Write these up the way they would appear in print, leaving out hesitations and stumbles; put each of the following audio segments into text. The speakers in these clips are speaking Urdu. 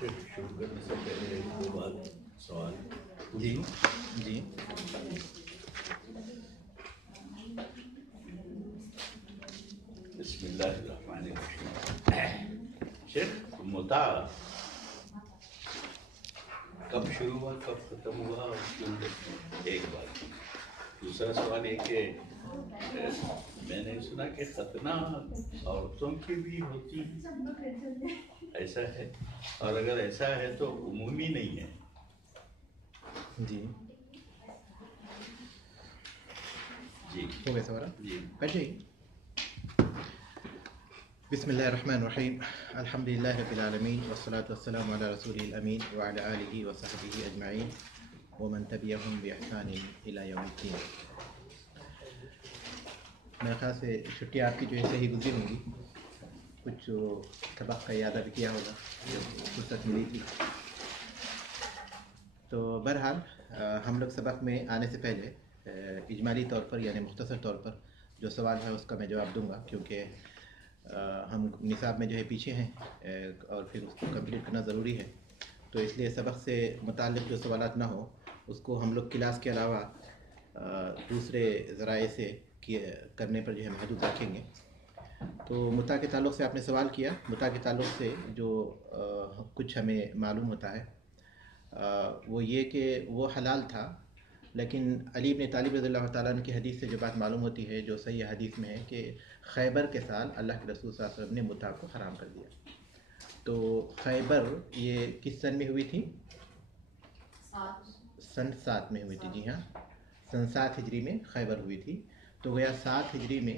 شروع کرنے سے پہلے ایک دو بات سوال. جی جی. بسم اللہ الرحمن الرحیم. شیخ متاع کب شروع ہوا کب ختم ہوا اس کے اندر ایک بات. دوسرا سوال یہ کہ میں نے سنا کہ ختنہ عورتوں کی بھی ہوتی ہے، ایسا ہے؟ اور اگر ایسا ہے تو عمومی نہیں ہے. جی جی ہو گیا سوال. جی اچھا. بسم اللہ الرحمن الرحیم. الحمد للہ رب العالمین والصلاة والسلام علی رسول الامین وعلی آلہ وصحبہ اجمعین ومن تبعہم بإحسان الی یوم الدین. میرے خیال سے چھٹی آپ کی جو ہے صحیح گزری ہوں گی، کچھ سبق کا یادہ بھی کیا ہوگا جو فرصت ملی تھی. تو بہرحال ہم لوگ سبق میں آنے سے پہلے اجمالی طور پر یعنی مختصر طور پر جو سوال ہے اس کا میں جواب دوں گا، کیونکہ ہم نصاب میں جو ہے پیچھے ہیں اور پھر اس کو کمپلیٹ کرنا ضروری ہے. تو اس لیے سبق سے متعلق جو سوالات نہ ہو اس کو ہم لوگ کلاس کے علاوہ دوسرے ذرائع سے کرنے پر جو ہے محدود رکھیں گے. تو متع کے تعلق سے آپ نے سوال کیا. متع کے تعلق سے جو کچھ ہمیں معلوم ہوتا ہے وہ یہ کہ وہ حلال تھا، لیکن علی بن طالب رضی اللہ تعالیٰ عنہ کی حدیث سے جو بات معلوم ہوتی ہے، جو صحیح حدیث میں ہے، کہ خیبر کے سال اللہ کے رسول صلی اللہ علیہ وسلم نے متع کو حرام کر دیا. تو خیبر یہ کس سن میں ہوئی تھی؟ سن 7 میں ہوئی تھی. جی ہاں، سن 7 ہجری میں خیبر ہوئی تھی. تو گویا 7 ہجری میں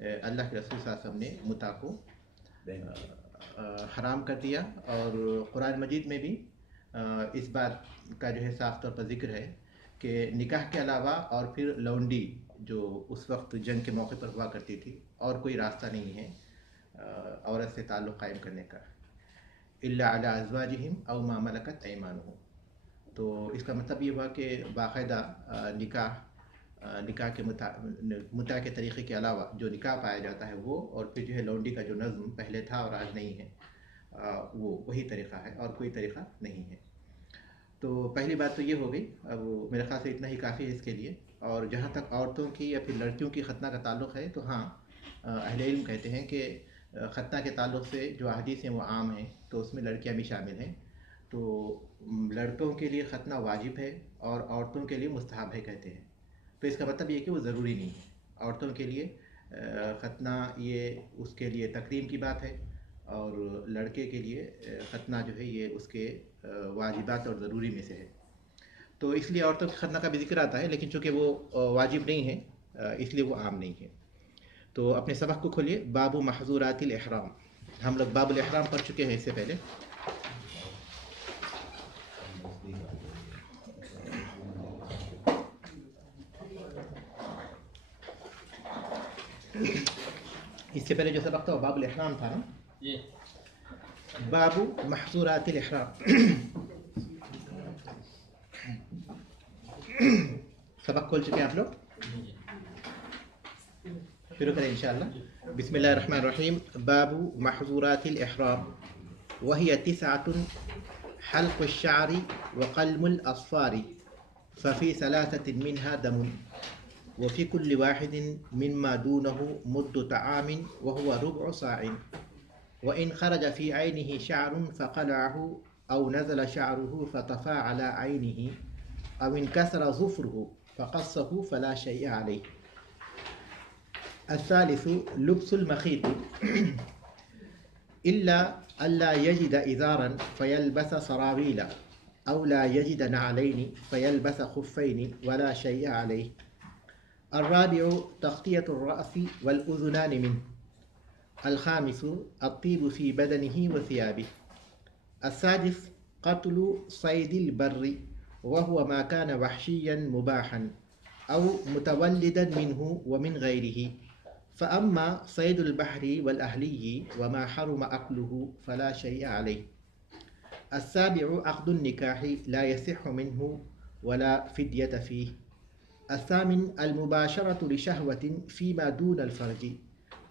اللہ کے رسول صلی اللہ علیہ وسلم نے متع کو حرام کر دیا. اور قرآن مجید میں بھی اس بات کا جو ہے صاف طور پر ذکر ہے کہ نکاح کے علاوہ اور پھر لونڈی جو اس وقت جنگ کے موقع پر ہوا کرتی تھی، اور کوئی راستہ نہیں ہے عورت سے تعلق قائم کرنے کا، الا علی ازواجہم او ما ملکت ایمانہم. تو اس کا مطلب یہ ہوا کہ باقاعدہ نکاح کے متع کے طریقے کے علاوہ جو نکاح پایا جاتا ہے وہ، اور پھر جو ہے لونڈی کا جو نظم پہلے تھا اور آج نہیں ہے، وہی طریقہ ہے اور کوئی طریقہ نہیں ہے. تو پہلی بات تو یہ ہو گئی. اب میرے خیال سے اتنا ہی کافی ہے اس کے لیے. اور جہاں تک عورتوں کی یا پھر لڑکیوں کی ختنہ کا تعلق ہے تو ہاں، اہل علم کہتے ہیں کہ ختنہ کے تعلق سے جو احادیث ہیں وہ عام ہیں، تو اس میں لڑکیاں بھی شامل ہیں. تو لڑکوں کے لیے ختنہ واجب ہے اور عورتوں کے لیے مستحب ہے کہتے ہیں. تو اس کا مطلب یہ کہ وہ ضروری نہیں ہے. عورتوں کے لیے ختنہ یہ اس کے لیے تکریم کی بات ہے، اور لڑکے کے لیے ختنہ جو ہے یہ اس کے واجبات اور ضروری میں سے ہے. تو اس لیے عورتوں کے ختنہ کا بھی ذکر آتا ہے، لیکن چونکہ وہ واجب نہیں ہے اس لیے وہ عام نہیں ہے. تو اپنے سبق کو کھولیے. باب محظورات الاحرام. ہم لوگ باب الاحرام پڑھ چکے ہیں اس سے پہلے. اس سے پہلے جو سبق تھا وہ باب الاحرام تھا نا. باب محظورات الاحرام. سبق کھول چکے ہیں آپ لوگ؟ شروع کریں انشاءاللہ. بسم اللہ الرحمن الرحیم. باب محظورات الاحرام وهي 9: حلق الشعر وقلم الأظفار ففي 3 منها دم وفي كل واحد مما دونه مد طعام وهو ربع صاع، وإن خرج في عينه شعر فقلعه أو نزل شعره فطفى على عينه أو انكسر ظفره فقصه فلا شيء عليه. الثالث لبس المخيط إلا ألا يجد إزارا فيلبس سراويل أو لا يجد نعلين فيلبس خفين ولا شيء عليه. الرابع تغطية الرأس والأذنان منه. الخامس الطيب في بدنه وثيابه. السادس قتل صيد البر وهو ما كان وحشيا مباحا أو متولدا منه ومن غيره، فأما صيد البحر والأهلي وما حرم أكله فلا شيء عليه. السابع عقد النكاح لا يصح منه ولا فدية فيه. الثامن المباشرة لشهوة فيما دون الفرج،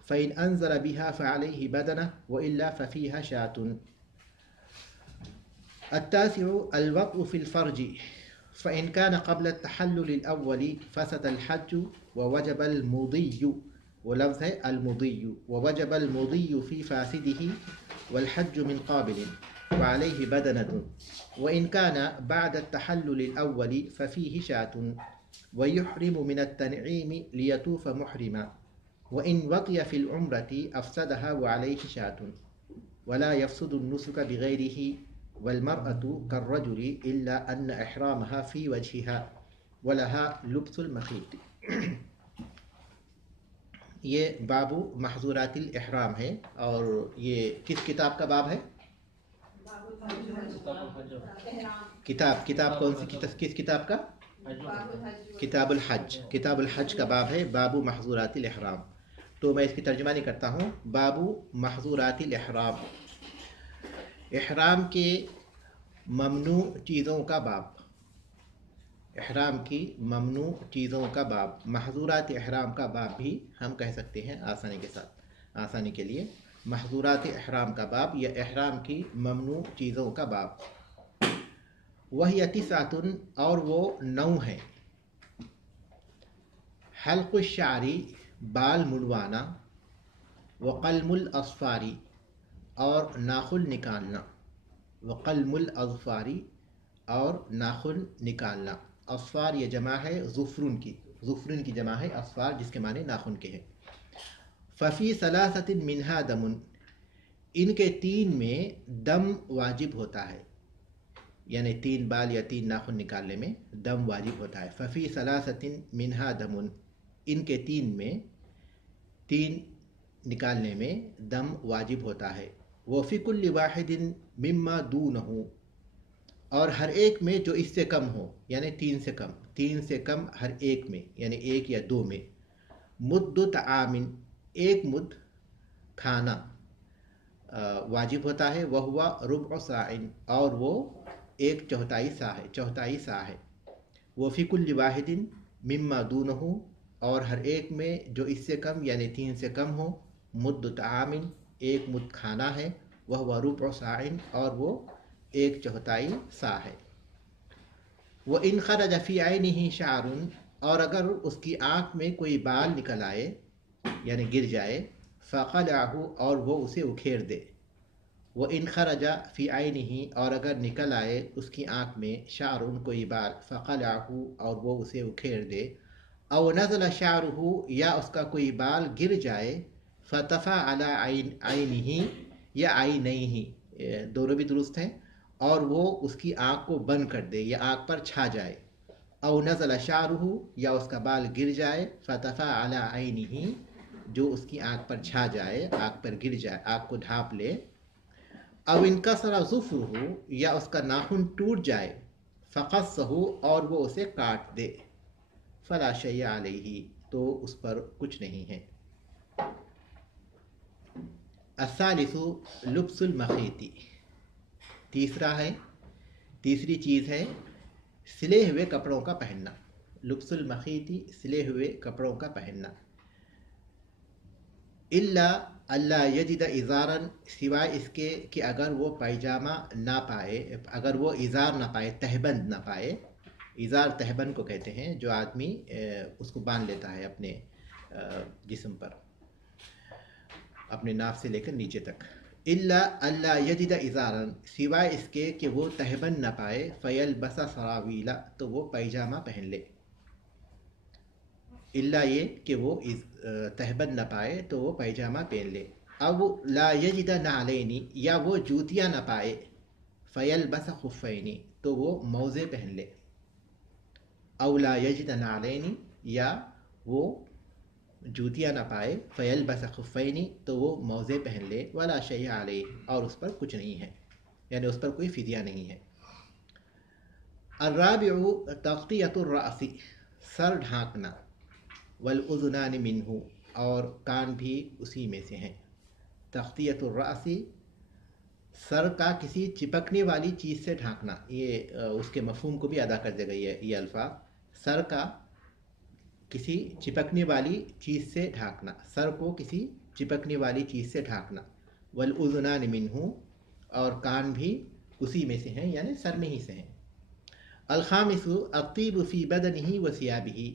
فإن أنزل بها فعليه بدنة وإلا ففيها شاة. التاسع الوطء في الفرج فإن كان قبل التحلل الأول فسد الحج ووجب المضي، ولفظ المضي، ووجب المضي في فاسده والحج من قابل وعليه بدنة، وإن كان بعد التحلل الأول ففيه شاة، ويحرم من التنعيم ليطوف محرما، وإن وطي في العمرة أفسدها وعليه شاة، ولا يفسد النسك بغيره، والمرأة كالرجل إلا أن إحرامها في وجهها ولها لبس المخيط. یہ بابو محظورات الاحرام ہے، اور یہ کس کتاب کا باب ہے؟ کتاب کون سی؟ کس کتاب کا؟ کتاب الحج. کتاب الحج کا باب ہے بابو محظورات الاحرام. تو میں اس کی ترجمانی کرتا ہوں. بابو محظورات الاحرام، احرام کے ممنوع چیزوں کا باب. احرام کی ممنوع چیزوں کا باب، محظورات احرام کا باب بھی ہم کہہ سکتے ہیں آسانی کے ساتھ، آسانی کے لیے. محظورات احرام کا باب یا احرام کی ممنوع چیزوں کا باب. وہی تسعۃ، اور وہ 9 ہیں. حلق الشعری، بال منڈوانا، وقلم الاظفاری، اور ناخن نکالنا. وقلم الاظفاری، اور ناخن نکالنا. اظفار یہ جمع ہے ظفرن کی، ظفرن کی جمع ہے اظفار، جس کے معنی ناخن کے ہیں. ففی ثلاثۃ منہا دم، ان کے 3 میں دم واجب ہوتا ہے، یعنی 3 بال یا 3 ناخن نکالنے میں دم واجب ہوتا ہے. ففی ثلاثۃ منہا دم، ان کے 3 میں 3 نکالنے میں دم واجب ہوتا ہے. وفی کل واحد مما دونہ، اور ہر ایک میں جو اس سے کم ہو، یعنی 3 سے کم، 3 سے کم ہر ایک میں، یعنی 1 یا 2 میں. مد طعام، 1 مد کھانا واجب ہوتا ہے. وہوا ربع صاع، اور وہ 1/4 صاع ہے، 1/4 صاع ہے. وفی کل واحد مما دونہ، اور ہر ایک میں جو اس سے کم یعنی 3 سے کم ہو. مد طعام، 1 مد کھانا ہے. وہوا ربع صاع، اور وہ 1/4 صاع ہے. وَإِنْ خَرَجَ فِي عَيْنِهِ شَعْرٌ، اور اگر اس کی آنکھ میں کوئی بال نکل آئے یعنی گر جائے. فَقَلَعَهُ، اور وہ اسے اکھیڑ دے. وَإِنْ خَرَجَ فِي عَيْنِهِ، اور اگر نکل آئے اس کی آنکھ میں شعر کوئی بال. فَقَلَعَهُ، اور وہ اسے اکھیڑ دے. او نزل شعره، یا اس کا کوئی بال گر جائے. فَطَفَى عَلَى عَيْنِهِ، یا عَيْنَيْهِ، دونوں بھی درست ہیں. اور وہ اس کی آنکھ کو بند کر دے یا آنکھ پر چھا جائے. او نزل شعرہ، یا اس کا بال گر جائے. فطفى علی عینہ، جو اس کی آنکھ پر چھا جائے، آنکھ پر گر جائے، آنکھ کو ڈھانپ لے. او انکسر ظفرہ، یا اس کا ناخن ٹوٹ جائے. فقصہ، اور وہ اسے کاٹ دے. فلا شیء علیہ، تو اس پر کچھ نہیں ہے. الثالث لبس المخیط، تیسری چیز ہے سلے ہوئے کپڑوں کا پہننا. لبس المخیط، سلے ہوئے کپڑوں کا پہننا. الا اللہ یجد ازارا، سوائے اس کے کہ اگر وہ پائجامہ نہ پائے، اگر وہ ازار نہ پائے، تہبند نہ پائے. ازار تہبند کو کہتے ہیں جو آدمی اس کو باندھ لیتا ہے اپنے جسم پر، اپنے ناف سے لے کر نیچے تک. الا اللہ یجد ازارا، سوائے اس کے کہ وہ تہبند نہ پائے. فیلبس سراویلا، تو وہ پائجامہ پہن لے. الا یہ کہ وہ تہبند نہ پائے تو وہ پائجامہ پہن لے. اب لا یجد نعلین، یا وہ جوتیاں نہ پائے. فیلبس خفین، تو وہ موزے پہن لے. او لا یجد نعلین، یا وہ جوتیاں نہ پائے. فیلبس خفین، تو وہ موزے پہن لے. ولا شیء علیہ، اور اس پر کچھ نہیں ہے، یعنی اس پر کوئی فدیہ نہیں ہے. الرابع تغطیۃ الرأس، سر ڈھانکنا. والاذنان منہ، اور کان بھی اسی میں سے ہیں. تغطیۃ الرأس، سر کا کسی چپکنے والی چیز سے ڈھانکنا. یہ اس کے مفہوم کو بھی ادا کر دے گا یہ الفاظ. سر کا کسی چپکنے والی چیز سے ڈھانکنا، سر کو کسی چپکنے والی چیز سے ڈھانکنا. والاذنان منہ، اور کان بھی اسی میں سے ہیں یعنی سر میں ہی سے ہیں۔ الخامس الطیب فی بدنہ و ثیابہ،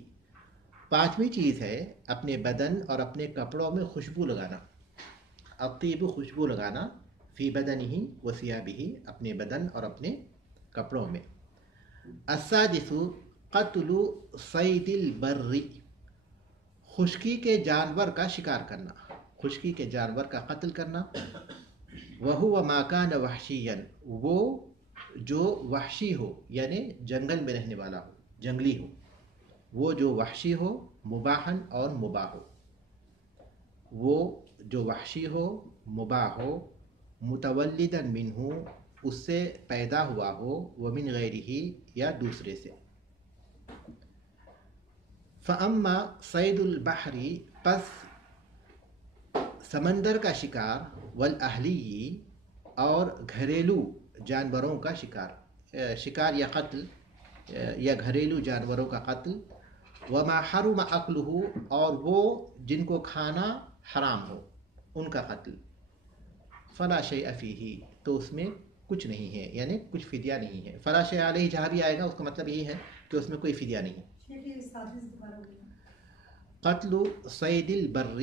پانچویں چیز ہے اپنے بدن اور اپنے کپڑوں میں خوشبو لگانا۔ الطیب خوشبو لگانا، فی بدنہ و ثیابہ اپنے بدن اور اپنے کپڑوں میں۔ السادس قتل صید البر، خشکی کے جانور کا شکار کرنا، خشکی کے جانور کا قتل کرنا۔ وہو ما کان وحشیا، وہ جو وحشی ہو یعنی جنگل میں رہنے والا ہو، جنگلی ہو، وہ جو وحشی ہو، مباحن اور مباح ہو، وہ جو وحشی ہو، مباح ہو، متولدا منہ، اس سے پیدا ہوا ہو، ومن غیرہ یا دوسرے سے۔ فاما صید البحر، پس سمندر کا شکار، والاہلی اور گھریلو جانوروں کا شکار، شکار یا قتل یا گھریلو جانوروں کا قتل۔ وما حرم اکلہ، اور وہ جن کو کھانا حرام ہو ان کا قتل۔ فلا شیء فیہ، تو اس میں کچھ نہیں ہے یعنی کچھ فدیہ نہیں ہے۔ فلا شیء علیہ جہاں بھی آئے گا اس کا مطلب یہی ہے کہ اس میں کوئی فدیہ نہیں ہے۔ قتل صید البر،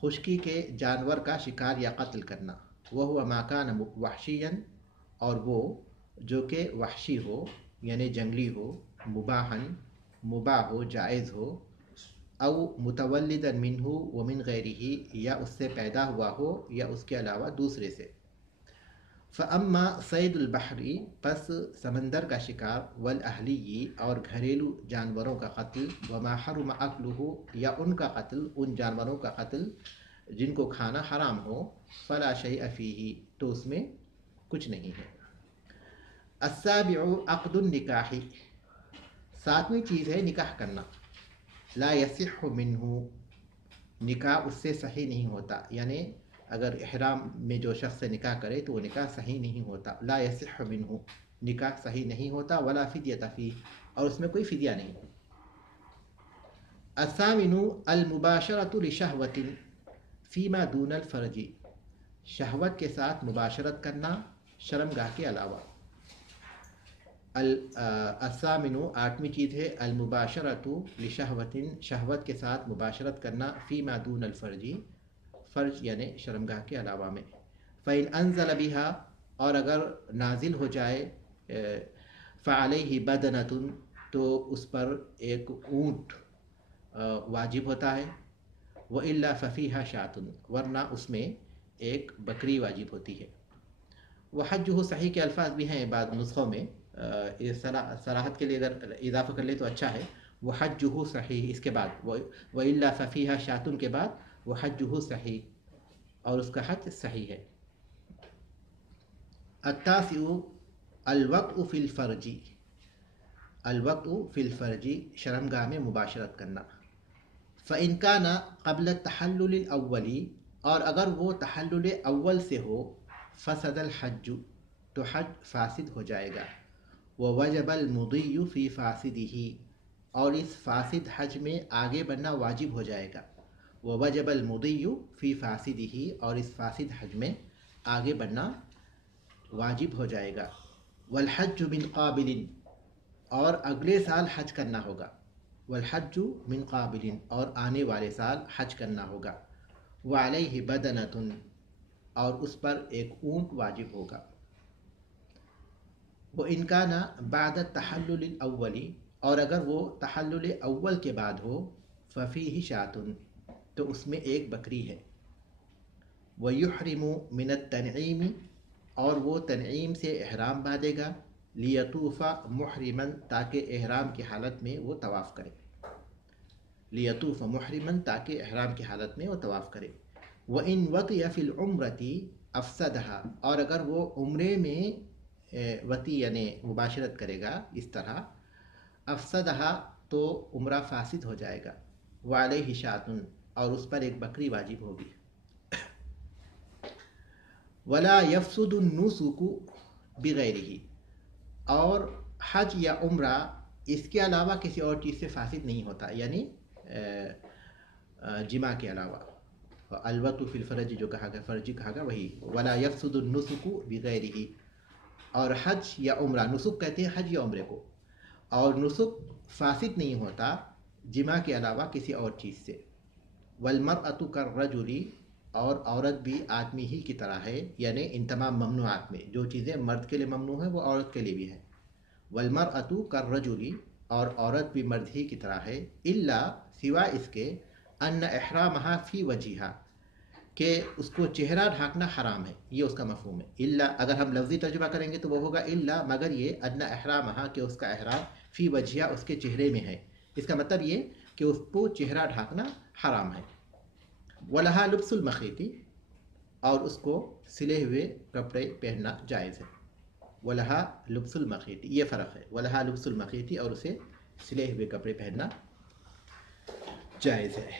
خشکی کے جانور کا شکار یا قتل کرنا۔ وہو ما کان وحشیا، اور وہ جو کہ وحشی ہو یعنی جنگلی ہو، مباحن مباح ہو، جائز ہو، او متولدا منہ ومن غیرہ، یا اس سے پیدا ہوا ہو یا اس کے علاوہ دوسرے سے۔ فاما صید البحر، پس سمندر کا شکار، والاہلی اور گھریلو جانوروں کا قتل، وما حرم اکلہ، یا ان کا قتل، ان جانوروں کا قتل جن کو کھانا حرام ہو، فلا شیء فیہ، تو اس میں کچھ نہیں ہے۔ السابع عقد النکاح، ساتویں چیز ہے نکاح کرنا۔ لا یصح منہ، نکاح اس سے صحیح نہیں ہوتا، یعنی اگر احرام میں جو شخص سے نکاح کرے تو وہ نکاح صحیح نہیں ہوتا۔ لا یصح منہ، نکاح صحیح نہیں ہوتا۔ ولا فدیۃ فیہ، اور اس میں کوئی فدیہ نہیں۔ الثامن المباشرۃ لشہوۃ فیما دون الفرج، شہوت کے ساتھ مباشرت کرنا شرمگاہ کے علاوہ۔ الثامن آٹھویں چیز ہے المباشرۃ لشہوۃ، شہوت کے ساتھ مباشرت کرنا، فیما دون الفرج، فرج یعنی شرمگاہ کے علاوہ میں۔ فإن انزل بها، اور اگر نازل ہو جائے، فعلیہ بدنۃ، تو اس پر ایک اونٹ واجب ہوتا ہے۔ وإلا ففیہا شاۃ، ورنہ اس میں ایک بکری واجب ہوتی ہے۔ وحجہ، صحیح کے الفاظ بھی ہیں بعض نسخوں میں، صراحت کے لیے اگر اضافہ کر لے تو اچھا ہے۔ وحجہ صحیح، اس کے بعد وإلا ففیہا شاۃ کے بعد وحجہ صحیح، اور اس کا حج صحیح ہے۔ التاسع الوطء فی الفرج، الوطء فی الفرج، شرمگاہ میں مباشرت کرنا۔ فإن کان قبل التحلل الاول، اور اگر وہ تحلل اول سے ہو، فسد الحج، تو حج فاسد ہو جائے گا۔ ووجب المضی فی فاسدہ، اور اس فاسد حج میں آگے بڑھنا واجب ہو جائے گا۔ ووجب المضی فی فاسدہ، اور اس فاسد حج میں آگے بڑھنا واجب ہو جائے گا۔ والحج من قابل، اور اگلے سال حج کرنا ہوگا۔ والحج من قابل، اور آنے والے سال حج کرنا ہوگا۔ وعلیہ بدنۃ، اور اس پر ایک اونٹ واجب ہوگا۔ وإن کان بعد التحلل الاول، اور اگر وہ تحلل اول کے بعد ہو، ففیہ شاۃ، تو اس میں ایک بکری ہے۔ ویحرم من التنعیم، اور وہ تنعیم سے احرام باندھے گا۔ لیطوف محرما، تاکہ احرام کی حالت میں وہ طواف کرے۔ لیطوف محرما، تاکہ احرام کی حالت میں وہ طواف کرے۔ وإن وطئ فی العمرۃ افسدھا، اور اگر وہ عمرے میں وطی یعنی مباشرت کرے گا اس طرح، افسدھا، تو عمرہ فاسد ہو جائے گا۔ وعلیہ شاۃ، اور اس پر ایک بکری واجب ہوگی۔ ولا یفسد النسک بغیرہ، اور حج یا عمرہ اس کے علاوہ کسی اور چیز سے فاسد نہیں ہوتا، یعنی جماع کے علاوہ۔ الوطء فی الفرج جو کہا گیا، فرجی کہا گیا وہی۔ ولا یفسد النسک بغیرہ، اور حج یا عمرہ، نسک کہتے ہیں حج یا عمرے کو، اور نسک فاسد نہیں ہوتا جمع کے علاوہ کسی اور چیز سے. والمرأۃ کالرجل، اور عورت بھی آدمی ہی کی طرح ہے، یعنی ان تمام ممنوعات میں جو چیزیں مرد کے لیے ممنوع ہیں وہ عورت کے لیے بھی ہے. والمرأۃ کالرجل، اور عورت بھی مرد ہی کی طرح ہے، الا سوا اس کے ان احرامہا فی وجہہا، کہ اس کو چہرہ ڈھانکنا حرام ہے. یہ اس کا مفہوم ہے. الا اگر ہم لفظی ترجمہ کریں گے تو وہ ہوگا الا مگر یہ، ان احرامہا کہ اس کا احرام، فی وجہہا اس کے چہرے میں ہے. اس کا مطلب یہ کہ اس کو چہرہ ڈھانکنا حرام ہے. وَلَهَا لُبْسُ الْمَخِيطِ، اور اس کو سلے ہوئے کپڑے پہننا جائز ہے. وَلَهَا لُبْسُ الْمَخِيطِ، یہ فرق ہے. وَلَهَا لُبْسُ الْمَخِيطِ، اور اسے سلے ہوئے کپڑے پہننا جائز ہے.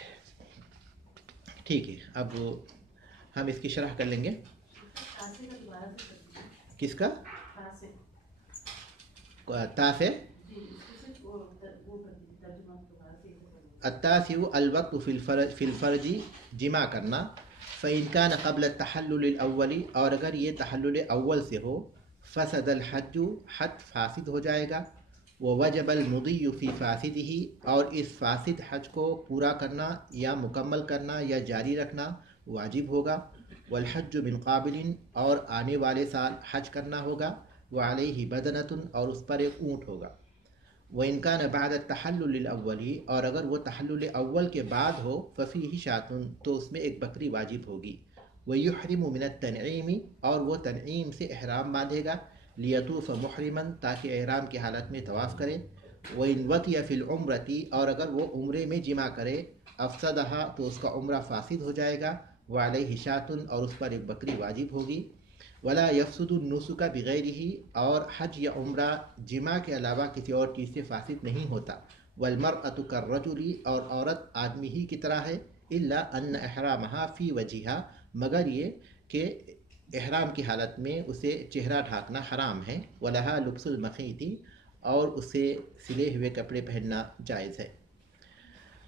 ٹھیک ہے، اب ہم اس کی شرح کر لیں گے. کس کا؟ تا سے التاسع الوقت فی الفرج، جمع کرنا. فإن كان قبل التحلل الأول، اور اگر یہ تحلل اول سے ہو، فسد الحج، حج فاسد ہو جائے گا. ووجب المضی فی فاسدہ، اور اس فاسد حج کو پورا کرنا یا مکمل کرنا یا جاری رکھنا واجب ہوگا. والحج من قابل، اور آنے والے سال حج کرنا ہوگا. وعلیہ بدنۃ، اور اس پر ایک اونٹ ہوگا. وإن كان بعد التحلل الأول، اور اگر وہ تحلل اول کے بعد ہو، ففیہ شاۃ، تو اس میں ایک بکری واجب ہوگی. ویحرم من التنعیم، اور وہ تنعیم سے احرام باندھے گا. لیطوف محرما، تاکہ احرام کی حالت میں طواف کرے. وإن وطی فی العمرۃ، اور اگر وہ عمرے میں جمع کرے، افسدہا، تو اس کا عمرہ فاسد ہو جائے گا. وعلیہ شاۃ، اور اس پر ایک بکری واجب ہوگی. ولا یفسد النسک بغیرہ، اور حج یا عمرہ جمع کے علاوہ کسی اور چیز سے فاسد نہیں ہوتا. والمرأۃ کالرجل، اور عورت آدمی ہی کی طرح ہے. الا ان احرامہا فی وجہہا، مگر یہ کہ احرام کی حالت میں اسے چہرہ ڈھانکنا حرام ہے. ولہا لبس المخیط، اور اسے سلے ہوئے کپڑے پہننا جائز ہے.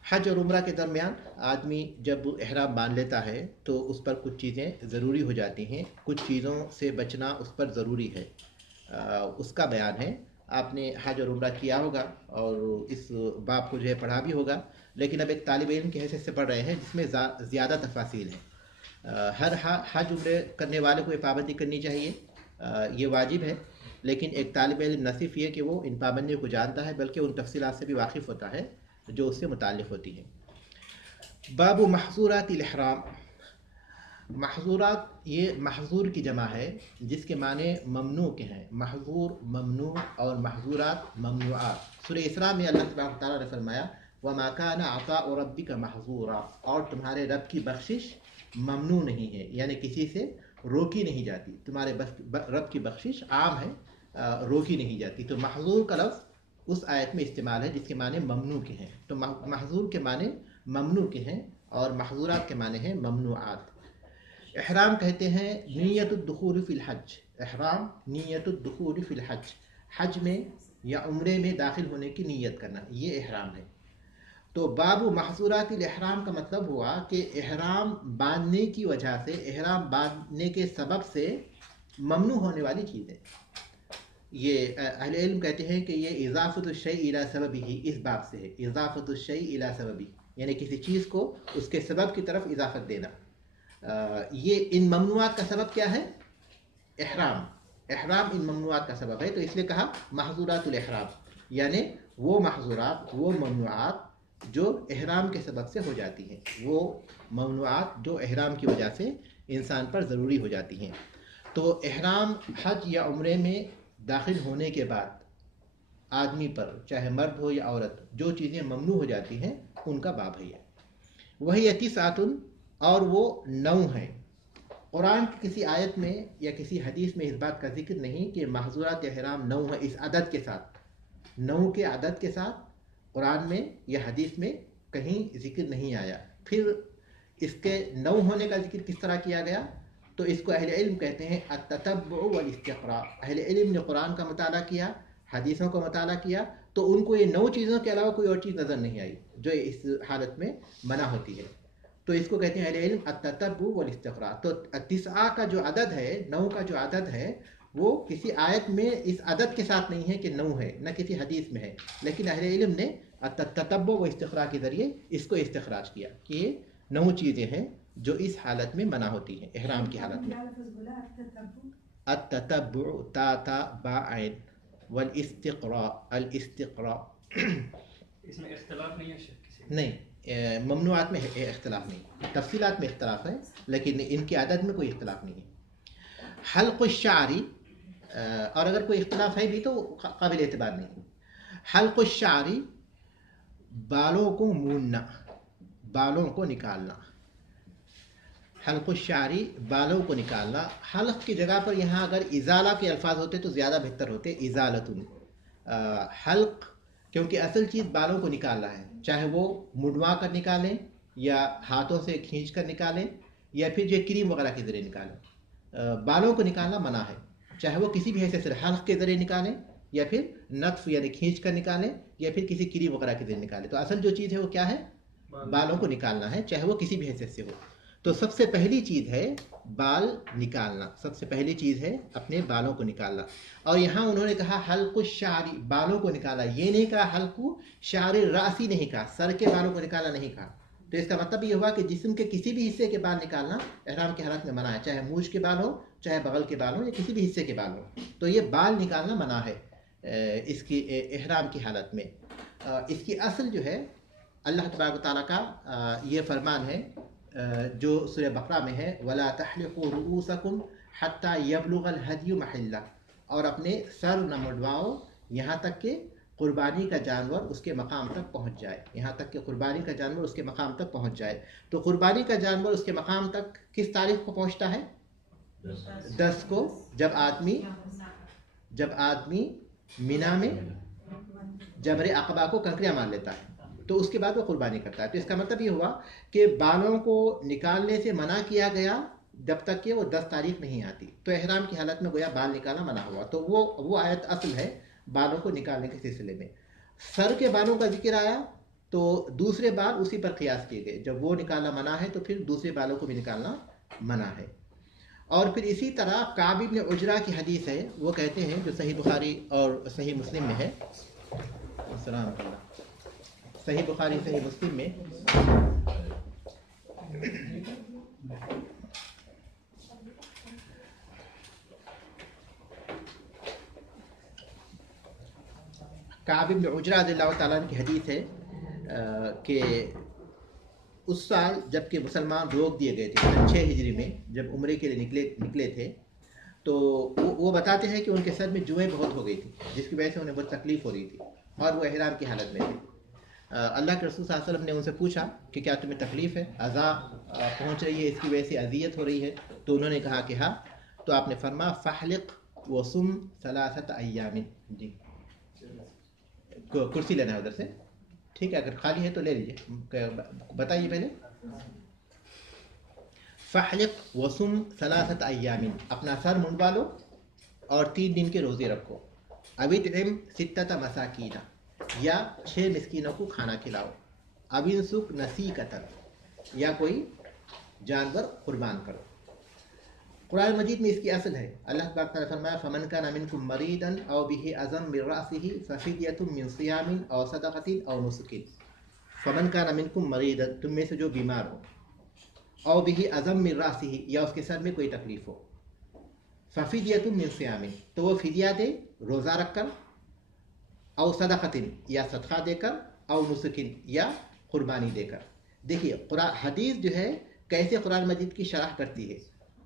حج اور عمرہ کے درمیان آدمی جب احرام باندھ لیتا ہے تو اس پر کچھ چیزیں ضروری ہو جاتی ہیں، کچھ چیزوں سے بچنا اس پر ضروری ہے. اس کا بیان ہے. آپ نے حج اور عمرہ کیا ہوگا اور اس باب کو جو ہے پڑھا بھی ہوگا، لیکن اب ایک طالب علم کی حیثیت سے پڑھ رہے ہیں جس میں زیادہ تفاصیل ہیں. ہر حج عمرے کرنے والے کو یہ پابندی کرنی چاہیے، یہ واجب ہے. لیکن ایک طالب علم نہ صرف یہ کہ وہ ان پابندیوں کو جانتا ہے بلکہ ان تفصیلات سے بھی واقف ہوتا ہے جو اس سے متعلق ہوتی ہیں. باب محظورات الاحرام. محظورات، یہ محظور کی جمع ہے جس کے معنی ممنوع کے ہیں. محظور ممنوع اور محظورات ممنوعات. سورہ اسراء میں اللہ تبارک تعالیٰ نے فرمایا وما کان عطاء ربک محظورا، اور تمہارے رب کی بخشش ممنوع نہیں ہے، یعنی کسی سے روکی نہیں جاتی. تمہارے رب کی بخشش عام ہے، روکی نہیں جاتی. تو محظور کا لفظ اس آیت میں استعمال ہے جس کے معنی ممنوع کے ہیں. تو محظور کے معنی ممنوع کے ہیں اور محظورات کے معنی ہیں ممنوعات. احرام کہتے ہیں نیت الدخول فی الحج. احرام نیت الدخول فی الحج، حج میں یا عمرے میں داخل ہونے کی نیت کرنا، یہ احرام ہے. تو باب محظورات الاحرام کا مطلب ہوا کہ احرام باندھنے کی وجہ سے، احرام باندھنے کے سبب سے ممنوع ہونے والی چیزیں. یہ اہل علم کہتے ہیں کہ یہ اضافت الشیء الی سببہ، اس باب سے ہے. اضافت الشیء الی سببہ، یعنی کسی چیز کو اس کے سبب کی طرف اضافت دینا. یہ ان ممنوعات کا سبب کیا ہے؟ احرام. احرام ان ممنوعات کا سبب ہے، تو اس لیے کہا محظورات الاحرام، یعنی وہ محظورات، وہ ممنوعات جو احرام کے سبب سے ہو جاتی ہیں، وہ ممنوعات جو احرام کی وجہ سے انسان پر ضروری ہو جاتی ہیں. تو احرام حج یا عمرے میں داخل ہونے کے بعد آدمی پر، چاہے مرد ہو یا عورت، جو چیزیں ممنوع ہو جاتی ہیں ان کا باب ہے. وہی 29، اور وہ 9 ہیں. قرآن کی کسی آیت میں یا کسی حدیث میں اس بات کا ذکر نہیں کہ محظورات احرام 9 ہے اس عدد کے ساتھ. 9 کے عدد کے ساتھ قرآن میں یا حدیث میں کہیں ذکر نہیں آیا. پھر اس کے 9 ہونے کا ذکر کس طرح کیا گیا؟ تو اس کو اہل علم کہتے ہیں التتبع والاستقراء. اہل علم نے قرآن کا مطالعہ کیا، حدیثوں کا مطالعہ کیا، تو ان کو یہ 9 چیزوں کے علاوہ کوئی اور چیز نظر نہیں آئی جو اس حالت میں منع ہوتی ہے. تو اس کو کہتے ہیں اہل علم التتبع والاستقراء. تو 9 کا جو عدد ہے، 9 کا جو عدد ہے، وہ کسی آیت میں اس عدد کے ساتھ نہیں ہے کہ 9 ہے، نہ کسی حدیث میں ہے، لیکن اہل علم نے تتبع و استقراء کے ذریعے اس کو استخراج کیا کہ یہ 9 چیزیں ہیں جو اس حالت میں منع ہوتی ہیں، احرام کی حالت میں. التتبع تا تا با عین والاستقراء الاستقراء. اس میں اختلاف نہیں ہے شیخ؟ نہیں، ممنوعات میں اختلاف نہیں، تفصیلات میں اختلاف ہے لیکن ان کی عدد میں کوئی اختلاف نہیں ہے. حلق الشعری، اور اگر کوئی اختلاف ہے بھی تو قابل اعتبار نہیں. حلق الشعری، بالوں کو موننا، بالوں کو نکالنا. حلق الشعری، بالوں کو نکالنا. حلق کی جگہ پر یہاں اگر ازالہ کے الفاظ ہوتے تو زیادہ بہتر ہوتے، ازالتن. حلق کیونکہ اصل چیز بالوں کو نکالنا ہے، چاہے وہ منڈوا کر نکالیں یا ہاتھوں سے کھینچ کر نکالیں یا پھر جو کریم وغیرہ کے ذریعے نکالیں. بالوں کو نکالنا منع ہے، چاہے وہ کسی بھی حیثیت سے حلق کے ذریعے نکالیں یا پھر نطف یعنی کھینچ کر نکالیں یا پھر کسی کریم وغیرہ کے ذریعے نکالیں. تو اصل جو چیز ہے وہ کیا ہے؟ بالوں کو نکالنا ہے، چاہے وہ کسی بھی حیثیت سے ہو. تو سب سے پہلی چیز ہے بال نکالنا، سب سے پہلی چیز ہے اپنے بالوں کو نکالنا. اور یہاں انہوں نے کہا حلق الشعری، بالوں کو نکالا، یہ نہیں کہا حلق شعر راسی، نہیں کہا سر کے بالوں کو نکالنا نہیں کہا. تو اس کا مطلب یہ ہوا کہ جسم کے کسی بھی حصے کے بال نکالنا احرام کی حالت میں منع ہے، چاہے مونچھ کے بال ہو، چاہے بغل کے بال ہو، یا کسی بھی حصے کے بال ہو. تو یہ بال نکالنا منع ہے اس کی احرام کی حالت میں. اس کی اصل جو ہے اللہ تبارک و تعالیٰ کا یہ فرمان ہے جو سورہ بقرہ میں ہے، وَلَا تَحْلِقُوا رُؤُوسَكُمْ حَتَّى يَبْلُغَ الْهَدْيُ مَحِلَّهُ، اور اپنے سر نہ مڈواؤ یہاں تک کہ قربانی کا جانور اس کے مقام تک پہنچ جائے، یہاں تک کہ قربانی کا جانور اس کے مقام تک پہنچ جائے. تو قربانی کا جانور اس کے مقام تک کس تاریخ کو پہنچتا ہے؟ 10 کو، جب آدمی مینا میں جبر عقبہ کو کنکریاں مار لیتا ہے تو اس کے بعد وہ قربانی کرتا ہے. تو اس کا مطلب یہ ہوا کہ بالوں کو نکالنے سے منع کیا گیا جب تک کہ وہ 10 تاریخ نہیں آتی. تو احرام کی حالت میں گویا بال نکالنا منع ہوا. تو وہ آیت اصل ہے بالوں کو نکالنے کے سلسلے میں. سر کے بالوں کا ذکر آیا تو دوسرے بال اسی پر قیاس کیے گئے، جب وہ نکالنا منع ہے تو پھر دوسرے بالوں کو بھی نکالنا منع ہے. اور پھر اسی طرح کعب بن عجرہ کی حدیث ہے، وہ کہتے ہیں جو صحیح بخاری اور صحیح مسلم میں ہے، السلام علیکم، صحیح بخاری صحیح مسلم میں کعب بن عجرہ رضی اللہ تعالیٰ عنہ کی حدیث ہے کہ اس سال جب کہ مسلمان روک دیے گئے تھے 6 ہجری میں، جب عمرے کے لیے نکلے تھے، تو وہ بتاتے ہیں کہ ان کے سر میں جوئیں بہت ہو گئی تھی جس کی وجہ سے انہیں بہت تکلیف ہو رہی تھی اور وہ احرام کی حالت میں تھے. اللہ کے رسول صلی اللہ علیہ وسلم نے ان سے پوچھا کہ کیا تمہیں تکلیف ہے، اذا پہنچ رہی ہے، اس کی وجہ سے اذیت ہو رہی ہے؟ تو انہوں نے کہا کہ ہاں. تو آپ نے فرمایا فحلق وصم 3 ایام. جی کرسی لینا ہے ادھر سے، ٹھیک ہے، اگر خالی ہے تو لے لیجیے، بتائیے پہلے. فحلق وصم 3 ایام، اپنا سر منڈوا لو اور 3 دن کے روزے رکھو. ابطعم 6 مساکین، یا 6 مسکینوں کو کھانا کھلاؤ. ابنسک نسیکۃ، یا کوئی جانور قربان کرو. قرآن مجید میں اس کی اصل ہے، اللہ تبارک نے فرمایا فمن کان منکم مریضا او به اذى من رأسه ففدیۃ من صیام او صدقۃ او نسک. فمن کان منکم مریضا، تم میں سے جو بیمار ہو، او به اذى من رأسه، یا اس کے سر میں کوئی تکلیف ہو، ففدیۃ من صیام، تو وہ فدیہ دے روزہ رکھ کر، او صدقۃ، یا صدقہ دے کر، او نسک، یا قربانی دے کر. دیکھیے حدیث جو ہے کیسے قرآن مجید کی شرح کرتی ہے.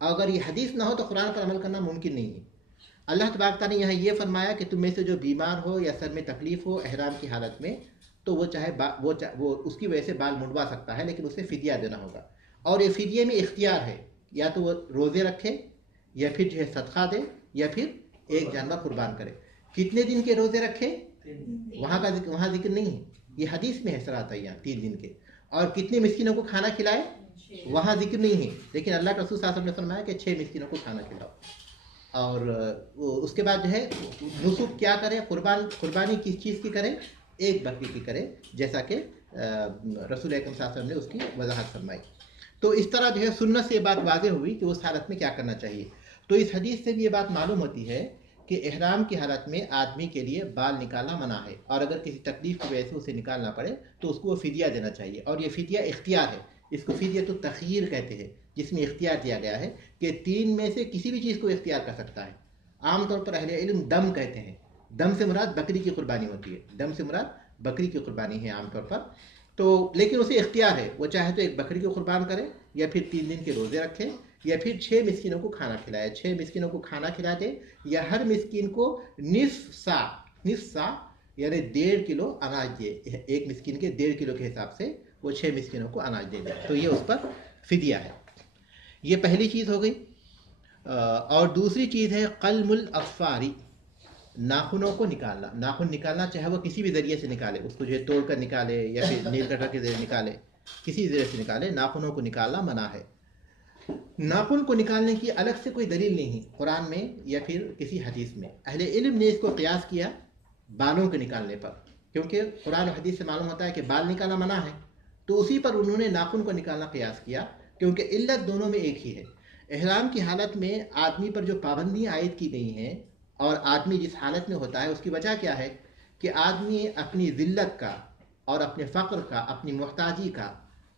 اگر یہ حدیث نہ ہو تو قرآن پر عمل کرنا ممکن نہیں ہے. اللہ تبارک تعالیٰ نے یہاں یہ فرمایا کہ تم میں سے جو بیمار ہو یا سر میں تکلیف ہو احرام کی حالت میں، تو وہ چاہے وہ اس کی وجہ سے بال منڈوا سکتا ہے، لیکن اسے فدیہ دینا ہوگا. اور یہ فدیے میں اختیار ہے، یا تو وہ روزے رکھے یا پھر جو ہے صدقہ دے یا پھر ایک جانور قربان کرے. کتنے دن کے روزے رکھے وہاں ذکر نہیں ہے، یہ حدیث میں ہے 3 ایام 3 دن کے. اور کتنے مسکینوں کو کھانا کھلائے وہاں ذکر نہیں ہے، لیکن اللہ کے رسول صلی اللہ علیہ وسلم نے فرمایا کہ 6 مسکینوں کو کھانا کھلاؤ. اور اس کے بعد جو ہے نسک کیا کریں، قربانی کس چیز کی کریں؟ ایک بکری کی کریں، جیسا کہ رسول اکرم صلی اللہ علیہ وسلم نے اس کی وضاحت فرمائی. تو اس طرح جو ہے سنت سے یہ بات واضح ہوئی کہ اس حالت میں کیا کرنا چاہیے. تو اس حدیث سے بھی یہ بات معلوم ہوتی ہے کہ احرام کی حالت میں آدمی کے لیے بال نکالنا منع ہے، اور اگر کسی تکلیف کی وجہ سے اسے نکالنا پڑے تو اس کو وہ فدیہ دینا چاہیے، اور یہ فدیہ اختیار ہے، اس کو فدیۃ التخیر کہتے ہیں، جس میں اختیار دیا گیا ہے کہ تین میں سے کسی بھی چیز کو اختیار کر سکتا ہے۔ عام طور پر اہل علم دم کہتے ہیں، دم سے مراد بکری کی قربانی ہوتی ہے، دم سے مراد بکری کی قربانی ہے عام طور پر، تو لیکن اسے اختیار ہے، وہ چاہے تو ایک بکری کو قربان کرے، یا پھر 3 دن کے روزے رکھے، یا پھر 6 مسکینوں کو کھانا کھلائے، 6 مسکینوں کو کھانا کھلا دے، یا ہر مسکین کو نصف سا یعنی 1.5 کلو اناج دے، ایک مسکین کے 1.5 کلو کے حساب سے وہ 6 مسکینوں کو اناج دے دے، تو یہ اس پر فدیہ ہے۔ یہ پہلی چیز ہو گئی۔ اور دوسری چیز ہے قلم الاظفاری، ناخنوں کو نکالنا، ناخن نکالنا چاہے وہ کسی بھی ذریعے سے نکالے، اس کو جو ہے توڑ کر نکالے یا پھر نیل کٹر کے ذریعے نکالے، کسی ذریعے سے نکالے، ناخنوں کو نکالنا منع ہے۔ ناخن کو نکالنے کی الگ سے کوئی دلیل نہیں قرآن میں یا پھر کسی حدیث میں۔ اہل علم نے اس کو قیاس کیا بالوں کے نکالنے پر، کیونکہ قرآن و حدیث سے معلوم ہوتا ہے کہ بال نکالنا منع ہے، تو اسی پر انہوں نے ناخن کو نکالنا قیاس کیا، کیونکہ علت دونوں میں ایک ہی ہے۔ احرام کی حالت میں آدمی پر جو پابندیاں عائد کی گئی ہیں، اور آدمی جس حالت میں ہوتا ہے اس کی وجہ کیا ہے کہ آدمی اپنی ذلت کا اور اپنے فقر کا، اپنی محتاجی کا،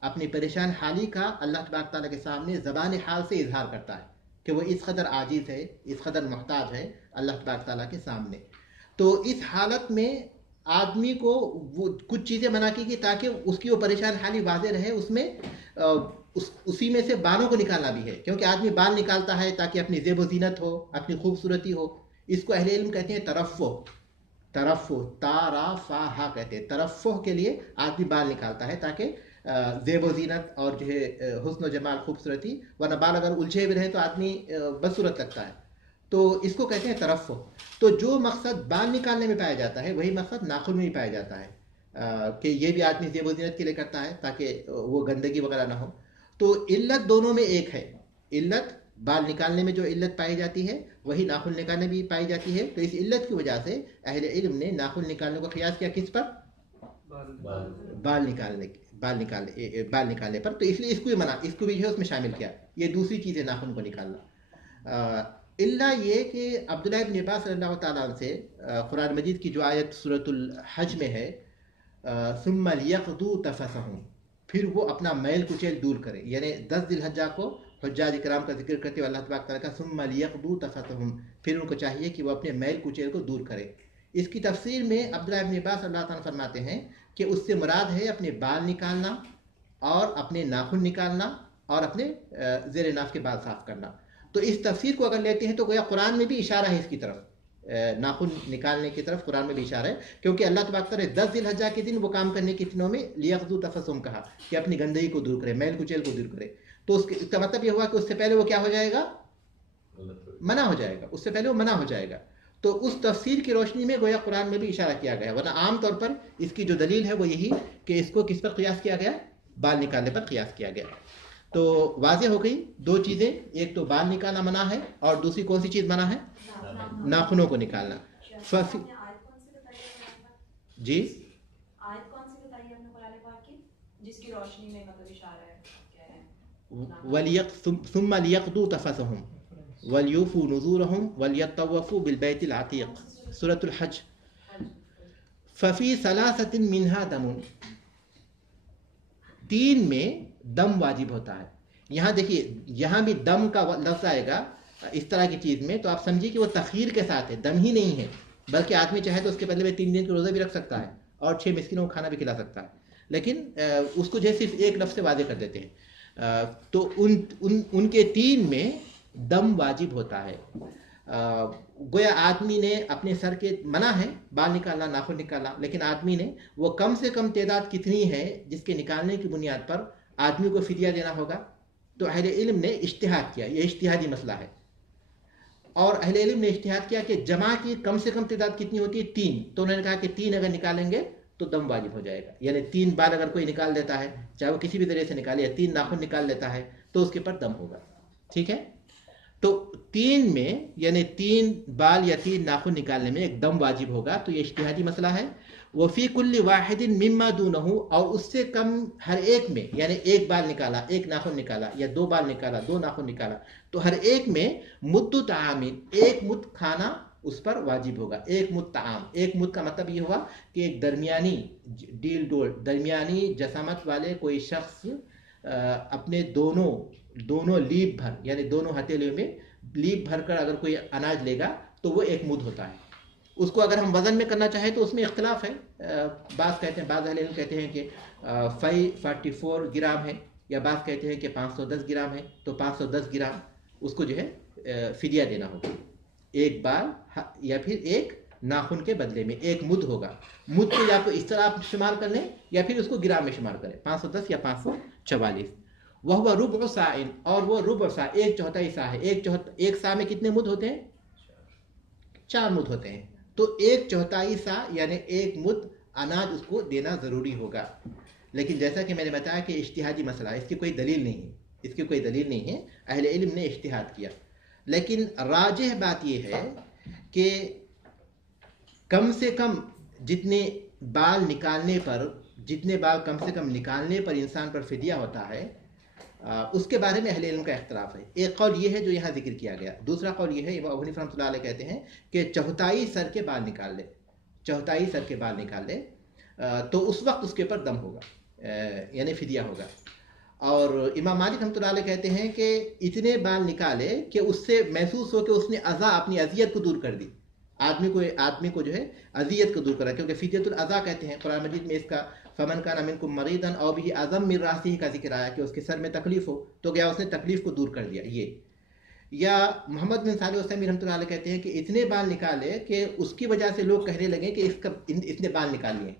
اپنی پریشان حالی کا اللہ تبارک تعالیٰ کے سامنے زبان حال سے اظہار کرتا ہے کہ وہ اس قدر عاجز ہے، اس قدر محتاج ہے اللہ تبارک تعالیٰ کے سامنے۔ تو اس حالت میں آدمی کو وہ کچھ چیزیں منع کی گئی تاکہ اس کی وہ پریشان حالی واضح رہے، اس میں اسی میں سے بالوں کو نکالنا بھی ہے، کیونکہ آدمی بال نکالتا ہے تاکہ اپنی زیب و زینت ہو، اپنی خوبصورتی ہو۔ اس کو اہل علم کہتے ہیں ترفع، تارافاہا کہتے ہیں، ترفع کے لیے آدمی بال نکالتا ہے تاکہ زیب و زینت اور جو ہے حسن و جمال، خوبصورتی، ورنہ بال اگر الجھے ہوئے رہے تو آدمی بدصورت لگتا ہے، تو اس کو کہتے ہیں ترفع۔ تو جو مقصد بال نکالنے میں پایا جاتا ہے وہی مقصد ناخن میں بھی پایا جاتا ہے، کہ یہ بھی آدمی زیب و زینت کے لیے کرتا ہے تاکہ وہ گندگی وغیرہ نہ ہو۔ تو علت دونوں میں ایک ہے، علت بال نکالنے میں جو علت پائی جاتی ہے وہی ناخن نکالنے بھی پائی جاتی ہے، تو اس علت کی وجہ سے اہل علم نے ناخن نکالنے کو قیاس کیا کس پر؟ بال نکالنے پر، تو اس لیے اس کو بھی منع، اس کو بھی جو ہے اس میں شامل کیا۔ یہ دوسری چیز ہے ناخن کو نکالنا۔ اللہ یہ کہ عبداللہ ابن عباس رضی اللہ تعالیٰ عنہ سے قرآن مجید کی جو آیت سورۃ الحج میں ہے ثم لیقضوا تفثهم، پھر وہ اپنا میل کچیل دور کرے، یعنی 10 ذی الحجہ کو حجاج کرام کا ذکر کرتے ہوئے اللہ تبارک تعالیٰ کا ثم لیقضوا تفثهم، پھر ان کو چاہیے کہ وہ اپنے میل کچیل کو دور کرے۔ اس کی تفسیر میں عبداللہ ابن عباس اللہ تعالیٰ فرماتے ہیں کہ اس سے مراد ہے اپنے بال نکالنا اور اپنے ناخن نکالنا اور اپنے زیر ناف کے بال صاف کرنا۔ تو اس تفسیر کو اگر لیتے ہیں تو گویا قرآن میں بھی اشارہ ہے اس کی طرف، ناخن نکالنے کی طرف قرآن میں بھی اشارہ ہے، کیونکہ اللہ تبارک تعالیٰ نے 10 ذی الحجہ کے دن وہ کام کرنے کے دنوں میں لیقضوا تفثهم کہا کہ اپنی گندگی کو دور کرے، میل کچیل کو دور کرے۔ تو اس کا مطلب یہ ہوا کہ اس سے پہلے وہ کیا ہو جائے گا؟ منع ہو جائے گا، اس سے پہلے وہ منع ہو جائے گا۔ تو اس تفسیر کی روشنی میں گویا قرآن میں بھی اشارہ کیا گیا، ورنہ عام طور پر اس کی جو دلیل ہے وہ یہی کہ اس کو کس پر قیاس کیا گیا؟ بال نکالنے پر قیاس کیا گیا۔ تو واضح ہو گئی 2 چیزیں، ایک تو بال نکالنا منع ہے اور دوسری کون سی چیز منع ہے؟ ناخنوں کو نکالنا۔ جی آیت کون سی بتائی ہم نے قرآن پاک کی جس کی روشنی میں مطلب اشارہ ہے کیا ہے؟ ثم لیقضوا تفثهم ولیوفوا نذورهم ولیطوفوا بالبیت العتیق، سورۃ الحج۔ ففی ثلاثۃ منها دم، 3 میں دم واجب ہوتا ہے۔ یہاں دیکھیے، یہاں بھی دم کا لفظ آئے گا اس طرح کی چیز میں، تو آپ سمجھیے کہ وہ تخیر کے ساتھ ہے، دم ہی نہیں ہے، بلکہ آدمی چاہے تو اس کے بدلے میں 3 دن کے روزہ بھی رکھ سکتا ہے اور 6 مسکینوں کو کھانا بھی کھلا سکتا ہے، لیکن اس کو جو صرف ایک لفظ سے واضح کر دیتے ہیں۔ تو ان کے 3 میں دم واجب ہوتا ہے۔ گویا آدمی نے اپنے سر کے منع ہے بال نکالنا، ناخن نکالنا، لیکن آدمی نے وہ کم سے کم تعداد کتنی ہے جس کے نکالنے کی بنیاد پر آدمی کو فدیہ دینا ہوگا۔ تو اہل علم نے اجتہاد کیا، یہ اجتہادی مسئلہ ہے، اور اہل علم نے اجتہاد کیا کہ جمع کی کم سے کم تعداد کتنی ہوتی ہے؟ 3۔ تو انہوں نے کہا کہ 3 اگر نکالیں گے تو دم واجب ہو جائے گا، یعنی 3 بال اگر کوئی نکال دیتا ہے، چاہے وہ کسی بھی ذریعے سے نکالے، یا 3 ناخن نکال لیتا ہے، تو اس کے پر دم ہوگا۔ ٹھیک ہے؟ تو 3 میں یعنی 3 بال یا 3 ناخن نکالنے میں ایک دم واجب ہوگا، تو یہ اجتہادی مسئلہ ہے. وفی کل واحد مما دونہ، اور اس سے کم ہر ایک میں، یعنی ایک بال نکالا، ایک ناخن نکالا، یا 2 بال نکالا، 2 ناخن نکالا، تو ہر ایک میں مد طعام، ایک مد کھانا اس پر واجب ہوگا. ایک مد طعام، ایک مد کا مطلب یہ ہوا کہ ایک درمیانی ڈیل ڈول، درمیانی جسامت والے کوئی شخص اپنے دونوں لیب بھر، یعنی دونوں ہتھیلیوں میں لیب بھر کر اگر کوئی اناج لے گا تو وہ ایک مد ہوتا ہے. اس کو اگر ہم وزن میں کرنا چاہیں تو اس میں اختلاف ہے. بعض اہل علم کہتے ہیں کہ 544 گرام ہے، یا بعض کہتے ہیں کہ 510 گرام ہے. تو 510 گرام اس کو جو ہے فدیہ دینا ہوگا، ایک بال یا پھر ایک ناخن کے بدلے میں ایک مد ہوگا. مد کو یا تو اس طرح آپ شمار کر لیں یا پھر اس کو گرام میں شمار کریں، 510 یا 544. وہ ربع ساع، اور وہ ربع ساع ایک چوتھائی ساع ہے. ایک ساع میں کتنے مد ہوتے ہیں؟ 4 مد ہوتے ہیں. تو ایک چوتھائی سا یعنی ایک مد اناج اس کو دینا ضروری ہوگا. لیکن جیسا کہ میں نے بتایا کہ اجتہادی مسئلہ ہے، اس کی کوئی دلیل نہیں ہے، اہل علم نے اجتہاد کیا. لیکن راجح بات یہ ہے کہ کم سے کم جتنے بال کم سے کم نکالنے پر انسان پر فدیہ ہوتا ہے، اس کے بارے میں اہل علم کا اختلاف ہے. ایک قول یہ ہے جو یہاں ذکر کیا گیا، دوسرا قول یہ ہے، امام ابو حنیفہ رحمۃ اللہ علیہ کہتے ہیں کہ چوتھائی سر کے بال نکال لے تو اس وقت اس کے اوپر دم ہوگا، یعنی فدیہ ہوگا. اور امام مالک رحمۃ اللہ علیہ کہتے ہیں کہ اتنے بال نکالے کہ اس سے محسوس ہو کہ اس نے اپنی اذیت کو دور کر دی. آدمی کو جو ہے اذیت کو دور کرا، کیونکہ فدیۃ الاذی کہتے ہیں. قرآن مجید میں اس کا فمن کان منکم مریضا او به اذى من راسه کا ذکر آیا کہ اس کے سر میں تکلیف ہو، تو گیا اس نے تکلیف کو دور کر دیا. یا محمد بن صالح العثیمین رحمۃ اللہ علیہ کہتے ہیں کہ اتنے بال نکالے کہ اس کی وجہ سے لوگ کہنے لگے کہ اتنے بال نکال لیے،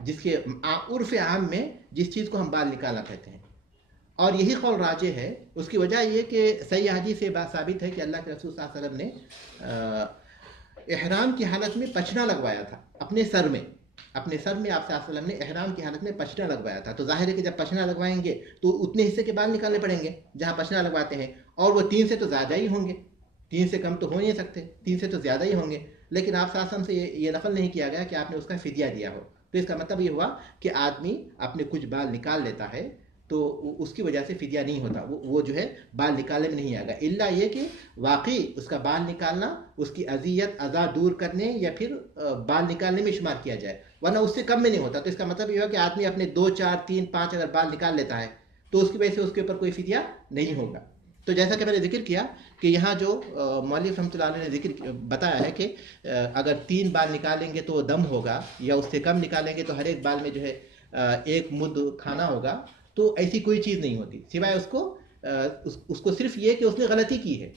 جس کے عرف عام میں جس چیز کو ہم بال نکالنا کہتے ہیں. اور یہی قول راجح ہے. اس کی وجہ یہ کہ صحیح حدیث سے بات ثابت ہے کہ اللہ کے رسول صلی اللہ علیہ وسلم نے احرام کی حالت میں پچھنا لگوایا تھا اپنے سر میں. آپ صلی اللہ علیہ وسلم نے احرام کی حالت میں پچھنا لگوایا تھا. تو ظاہر ہے کہ جب پچھنا لگوائیں گے تو اتنے حصے کے بال نکالنے پڑیں گے جہاں پچھنا لگواتے ہیں، اور وہ 3 سے تو زیادہ ہی ہوں گے، 3 سے کم تو ہو نہیں سکتے، 3 سے تو زیادہ ہی ہوں گے. لیکن آپ صلی اللہ علیہ وسلم سے یہ نقل نہیں کیا گیا کہ آپ نے اس کا فدیہ دیا ہو. تو اس کا مطلب یہ ہوا کہ آدمی اپنے کچھ بال نکال لیتا ہے تو اس کی وجہ سے فدیہ نہیں ہوتا، وہ جو ہے بال نکالنے میں نہیں آئے گا، الا یہ کہ واقعی اس کا بال نکالنا اس کی اذیت اذا دور کرنے یا پھر بال نکالنے میں شمار کیا جائے، ورنہ اس سے کم میں نہیں ہوتا. تو اس کا مطلب یہ ہوا کہ آدمی اپنے 2 4 3 5 اگر بال نکال لیتا ہے تو اس کی وجہ سے اس کے اوپر کوئی فدیہ نہیں ہوگا. تو جیسا کہ میں نے ذکر کیا کہ یہاں جو مولوی رحمۃ اللہ علیہ نے ذکر بتایا ہے کہ اگر 3 بال نکالیں گے تو دم ہوگا، یا اس سے کم نکالیں گے تو ہر ایک بال میں جو ہے ایک مد کھانا ہوگا. تو ایسی کوئی چیز نہیں ہوتی سوائے اس کو صرف یہ کہ اس نے غلطی کی ہے،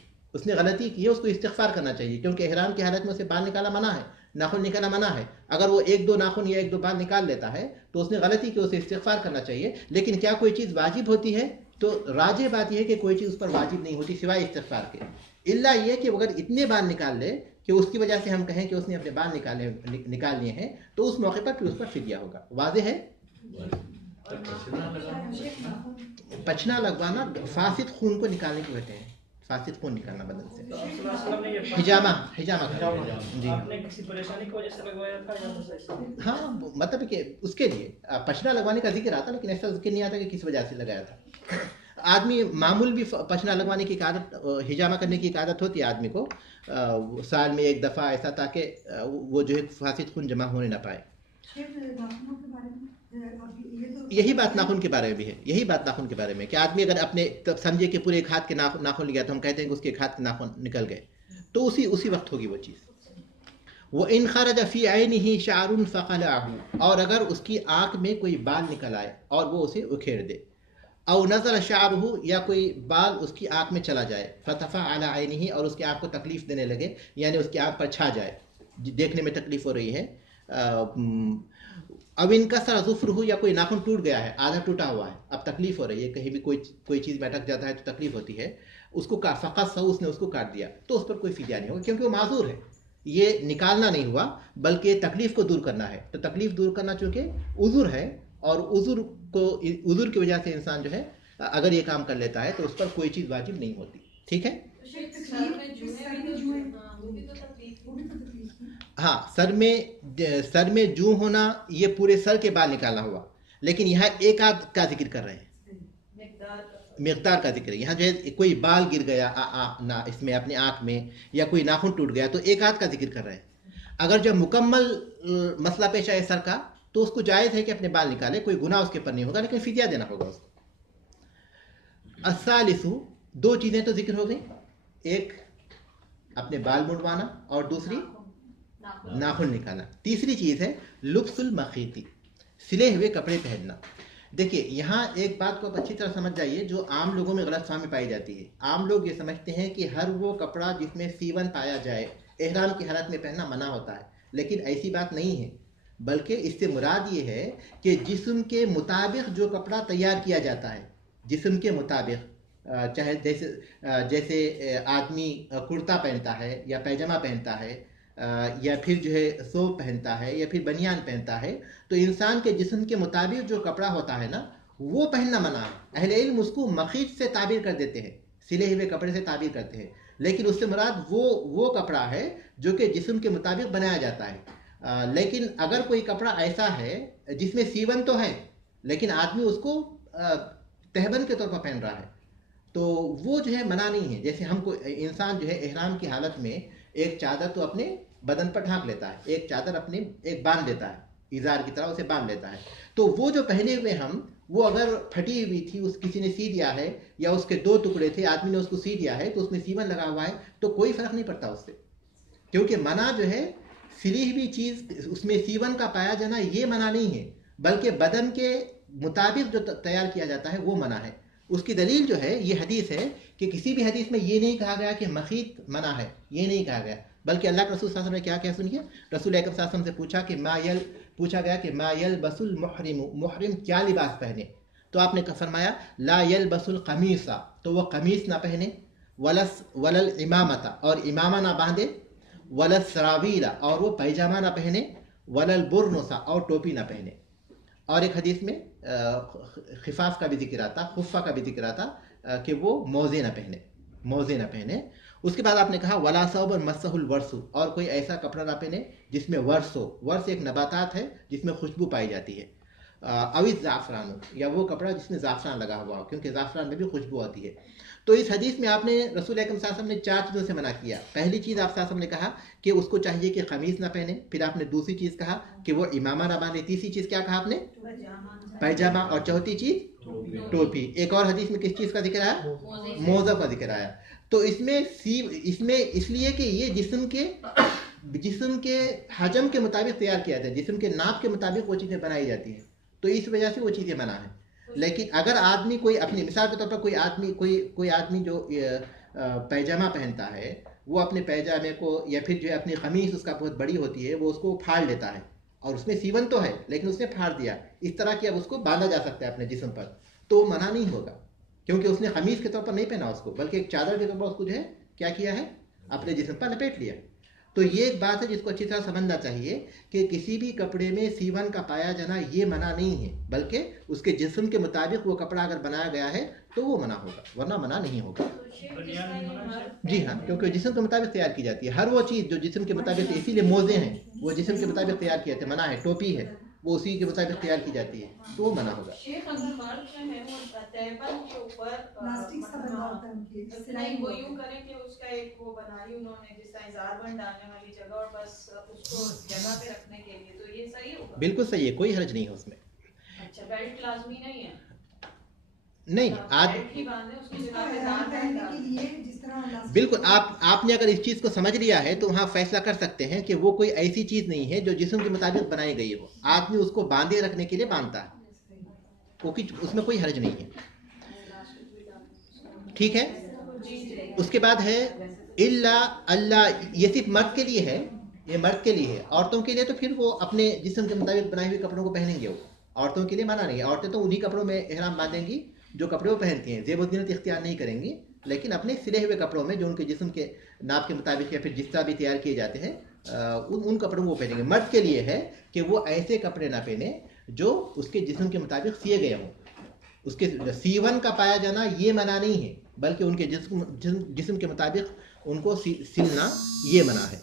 اس کو استغفار کرنا چاہیے، کیونکہ احرام کی حالت میں اسے بال نکالا منع ہے، ناخن نکالا منع ہے. اگر وہ 1-2 ناخن یا 1-2 بال نکال لیتا ہے تو اس نے غلطی کی، اسے استغفار کرنا چاہیے. لیکن کیا کوئی چیز واجب ہوتی ہے؟ تو راجح بات یہ ہے کہ کوئی چیز اس پر واجب نہیں ہوتی سوائے استغفار کے، الا یہ کہ اگر اتنے بال نکال لے کہ اس کی وجہ سے ہم کہیں کہ اس نے اپنے بال نکال لیے ہیں، تو اس موقع پر پھر اس پر فدیہ ہوگا. واضح ہے؟ پچھنا لگوانا فاسد خون کو نکالنے کو کہتے ہیں، فاسد خون نکالنا بدن سے. حجامہ جی ہاں، مطلب کہ اس کے لیے پچھنا لگوانے کا ذکر آتا، لیکن ایسا ذکر نہیں آتا کہ کس وجہ سے لگایا تھا. آدمی معمول بھی پچھنا لگوانے کی عادت، حجامہ کرنے کی عادت ہوتی ہے آدمی کو سال میں 1 دفعہ ایسا، تاکہ وہ جو ہے فاسد خون جمع ہونے نہ پائے. یہی بات ناخن کے بارے میں بھی ہے، کہ آدمی اگر اپنے سمجھے کہ پورے ایک ہاتھ کے ناخن لیا تو ہم کہتے ہیں کہ اس کے ایک ہاتھ کے ناخن نکل گئے، تو اسی وقت ہوگی وہ چیز. وَإِنْ خَرَجَ فِي عَيْنِهِ شَعْرٌ فَقَلَعَهُ، اور اگر اس کی آنکھ میں کوئی بال نکل آئے اور وہ اسے اکھیڑ دے. او نظر شعرہ، یا کوئی بال اس کی آنکھ میں چلا جائے، فَتَفَعَ عَلَى عَيْنِهِ، اور اس کی آنکھ کو تکلیف دینے لگے، یعنی اس کی آنکھ پر چھا جائے، دیکھنے میں تکلیف ہو رہی ہے. اب انکسر ظفرہ، یا کوئی ناخن ٹوٹ گیا ہے، آدھا ٹوٹا ہوا ہے، اب تکلیف ہو رہی ہے، کہیں بھی کوئی چیز میں اٹک جاتا ہے تو تکلیف ہوتی ہے، اس کو فقط اس نے اس کو کاٹ دیا، تو اس پر کوئی فدیہ نہیں ہوگا، کیونکہ وہ معذور ہے. یہ نکالنا نہیں ہوا بلکہ تکلیف کو دور کرنا ہے. تو تکلیف دور کرنا چونکہ عذر ہے، اور عذر کی وجہ سے انسان جو ہے اگر یہ کام کر لیتا ہے تو اس پر کوئی چیز واجب نہیں ہوتی. ٹھیک ہے. ہاں سر میں جوں ہونا یہ پورے سر کے بال نکالنا ہوا، لیکن یہاں ایک آدھ کا ذکر کر رہے ہیں، مقدار کا ذکر ہے. یہاں جو ہے کوئی بال گر گیا اس میں اپنے آنکھ میں، یا کوئی ناخن ٹوٹ گیا، تو ایک آدھ کا ذکر کر رہے ہیں. اگر جب مکمل مسئلہ پیش آئے سر کا تو اس کو جائز ہے کہ اپنے بال نکالے، کوئی گناہ اس کے پر نہیں ہوگا، لیکن فدیہ دینا ہوگا اس کو. الثالث، دو چیزیں تو ذکر ہو گئی، ایک اپنے بال منڈوانا اور دوسری ناخن نکالنا. تیسری چیز ہے لبس المخیط، سلے ہوئے کپڑے پہننا. دیکھیے یہاں ایک بات کو آپ اچھی طرح سمجھ جائیے جو عام لوگوں میں غلط فہمی پائی جاتی ہے. عام لوگ یہ سمجھتے ہیں کہ ہر وہ کپڑا جس میں سیون پایا جائے احرام کی حالت میں پہننا منع ہوتا ہے، لیکن ایسی بات نہیں ہے، بلکہ اس سے مراد یہ ہے کہ جسم کے مطابق جو کپڑا تیار کیا جاتا ہے، جسم کے مطابق، چاہے جیسے آدمی کرتا پہنتا ہے یا پیجامہ پہنتا ہے یا پھر جو ہے ثوب پہنتا ہے یا پھر بنیان پہنتا ہے، تو انسان کے جسم کے مطابق جو کپڑا ہوتا ہے نا وہ پہننا منع ہے. اہل علم اس کو مخیط سے تعبیر کر دیتے ہیں، سلے ہوئے کپڑے سے تعبیر کرتے ہیں، لیکن اس سے مراد وہ کپڑا ہے جو کہ جسم کے مطابق بنایا جاتا ہے. لیکن اگر کوئی کپڑا ایسا ہے جس میں سیون تو ہے لیکن آدمی اس کو تہبند کے طور پر پہن رہا ہے تو وہ جو ہے منع نہیں ہے. جیسے ہم کو انسان جو ہے احرام کی حالت میں ایک چادر تو اپنے بدن پر ڈھانک لیتا ہے، ایک چادر اپنے ایک باندھ لیتا ہے، ازار کی طرح اسے باندھ لیتا ہے. تو وہ جو پہنے ہوئے ہم، وہ اگر پھٹی ہوئی تھی، اس کسی نے سی دیا ہے، یا اس کے دو ٹکڑے تھے آدمی نے اس کو سی دیا ہے تو اس میں سیون لگا ہوا ہے تو کوئی فرق نہیں پڑتا اس سے، کیونکہ منع جو ہے سلی ہوئی چیز اس میں سیون کا پایا جانا یہ منع نہیں ہے، بلکہ بدن کے مطابق جو تیار کیا جاتا ہے وہ منع ہے. اس کی دلیل جو ہے یہ حدیث ہے کہ کسی بھی حدیث میں یہ نہیں کہا گیا کہ مخیط منع ہے، یہ نہیں کہا گیا، بلکہ اللہ کے رسول صلی اللہ علیہ وسلم نے کیا سنیے، رسول اکرم صلی اللہ علیہ وسلم سے پوچھا گیا کہ ما یلبس المحرم، محرم کیا لباس پہنے، تو آپ نے فرمایا لا یلبس القمیص، تو وہ قمیص نہ پہنے، ولا الامامۃ، اور امامہ نہ باندھے، ولا السراویل، اور وہ پیجامہ نہ پہنے، ولا البرنس، اور ٹوپی نہ پہنے. اور ایک حدیث میں خفاف کا بھی ذکر آتا، خفہ کا بھی ذکر آتا کہ وہ موزے نہ پہنے. اس کے بعد آپ نے کہا ولا ثوب مسہ الورس، اور کوئی ایسا کپڑا نہ پہنے جس میں ورس ہو. ورس ایک نباتات ہے جس میں خوشبو پائی جاتی ہے. اویس زعفران، یا وہ کپڑا جس میں زعفران لگا ہوا ہو، کیونکہ زعفران میں بھی خوشبو آتی ہے. تو اس حدیث میں آپ نے رسول اکرم صلی اللہ علیہ وسلم نے 4 چیزوں سے منع کیا. پہلی چیز آپ صلی اللہ علیہ وسلم نے کہا کہ اس کو چاہیے کہ قمیص نہ پہنے، پھر آپ نے دوسری چیز کہا کہ وہ امامہ نہ باندھے، تیسری چیز کیا کہا آپ نے، پیجامہ، اور چوتھی چیز ٹوپی. ایک اور حدیث میں کس چیز کا ذکر آیا، موزہ کا ذکر آیا. تو اس میں اس لیے کہ یہ جسم کے حجم کے مطابق تیار کیا جاتا ہے، جسم کے ناپ کے مطابق وہ چیزیں بنائی جاتی ہیں، تو اس وجہ سے وہ چیزیں منع ہیں. لیکن اگر آدمی کوئی اپنی مثال کے طور پر کوئی آدمی جو پیجامہ پہنتا ہے، وہ اپنے پیجامے کو یا پھر جو ہے اپنی قمیص اس کا بہت بڑی ہوتی ہے وہ اس کو پھاڑ لیتا ہے، اور اس میں سیون تو ہے لیکن اس نے پھاڑ دیا، اس طرح کہ اب اس کو باندھا جا سکتا ہے اپنے جسم پر، تو وہ منع نہیں ہوگا، کیونکہ اس نے قمیص کے طور پر نہیں پہنا اس کو، بلکہ ایک چادر کے طور پر اس کو جو ہے کیا کیا ہے، اپنے جسم پر لپیٹ لیا. تو یہ ایک بات ہے جس کو اچھی طرح سمجھنا چاہیے کہ کسی بھی کپڑے میں سیون کا پایا جانا یہ منع نہیں ہے، بلکہ اس کے جسم کے مطابق وہ کپڑا اگر بنایا گیا ہے تو وہ منع ہوگا، ورنہ منع نہیں ہوگا. جی ہاں، کیونکہ جسم کے مطابق تیار کی جاتی ہے ہر وہ چیز جو جسم کے مطابق، اسی لیے موزے ہیں وہ جسم کے مطابق تیار کیے جاتے ہیں، منع ہے. ٹوپی ہے وہ اسی کے مطابق تیار کی جاتی ہے تو وہ منع ہوگا. شیخ مرد جو ہے وہ تہبند کے اوپر پلاسٹک سے بنا ہوتا ہے، نہیں وہ یوں کریں کہ اس کا ایک وہ بنائی انہوں نے جس طرح اظہار بند ڈالنے والی جگہ، اور بس اس کو جگہ پہ رکھنے کے لیے، تو یہ صحیح ہوگا؟ بالکل صحیح ہے، کوئی حرج نہیں ہے اس میں. اچھا، بیلٹ لازمی نہیں ہے؟ نہیں، بالکل. آپ نے اگر اس چیز کو سمجھ لیا ہے تو وہاں فیصلہ کر سکتے ہیں کہ وہ کوئی ایسی چیز نہیں ہے جو جسم کے مطابق بنائی گئی ہو، آدمی اس کو باندھے رکھنے کے لیے باندھتا ہے، اس میں کوئی حرج نہیں ہے. ٹھیک ہے. اس کے بعد ہے اللہ، یہ صرف مرد کے لیے ہے، یہ مرد کے لیے ہے. عورتوں کے لیے تو پھر وہ اپنے جسم کے مطابق بنائے ہوئے کپڑوں کو پہنیں گے، وہ عورتوں کے لیے منع نہیں ہے. عورتیں تو انہی کپڑوں میں احرام باندھیں گی جو کپڑے وہ پہنتی ہیں، زیب و زینت اختیار نہیں کریں گی، لیکن اپنے سلے ہوئے کپڑوں میں جو ان کے جسم کے ناپ کے مطابق یا پھر جس طرح بھی تیار کیے جاتے ہیں ان کپڑوں وہ پہنیں گے. مرد کے لیے ہے کہ وہ ایسے کپڑے نہ پہنے جو اس کے جسم کے مطابق سیے گئے ہوں. اس کے سیون کا پایا جانا یہ منع نہیں ہے، بلکہ ان کے جسم کے مطابق ان کو سلنا یہ منع ہے.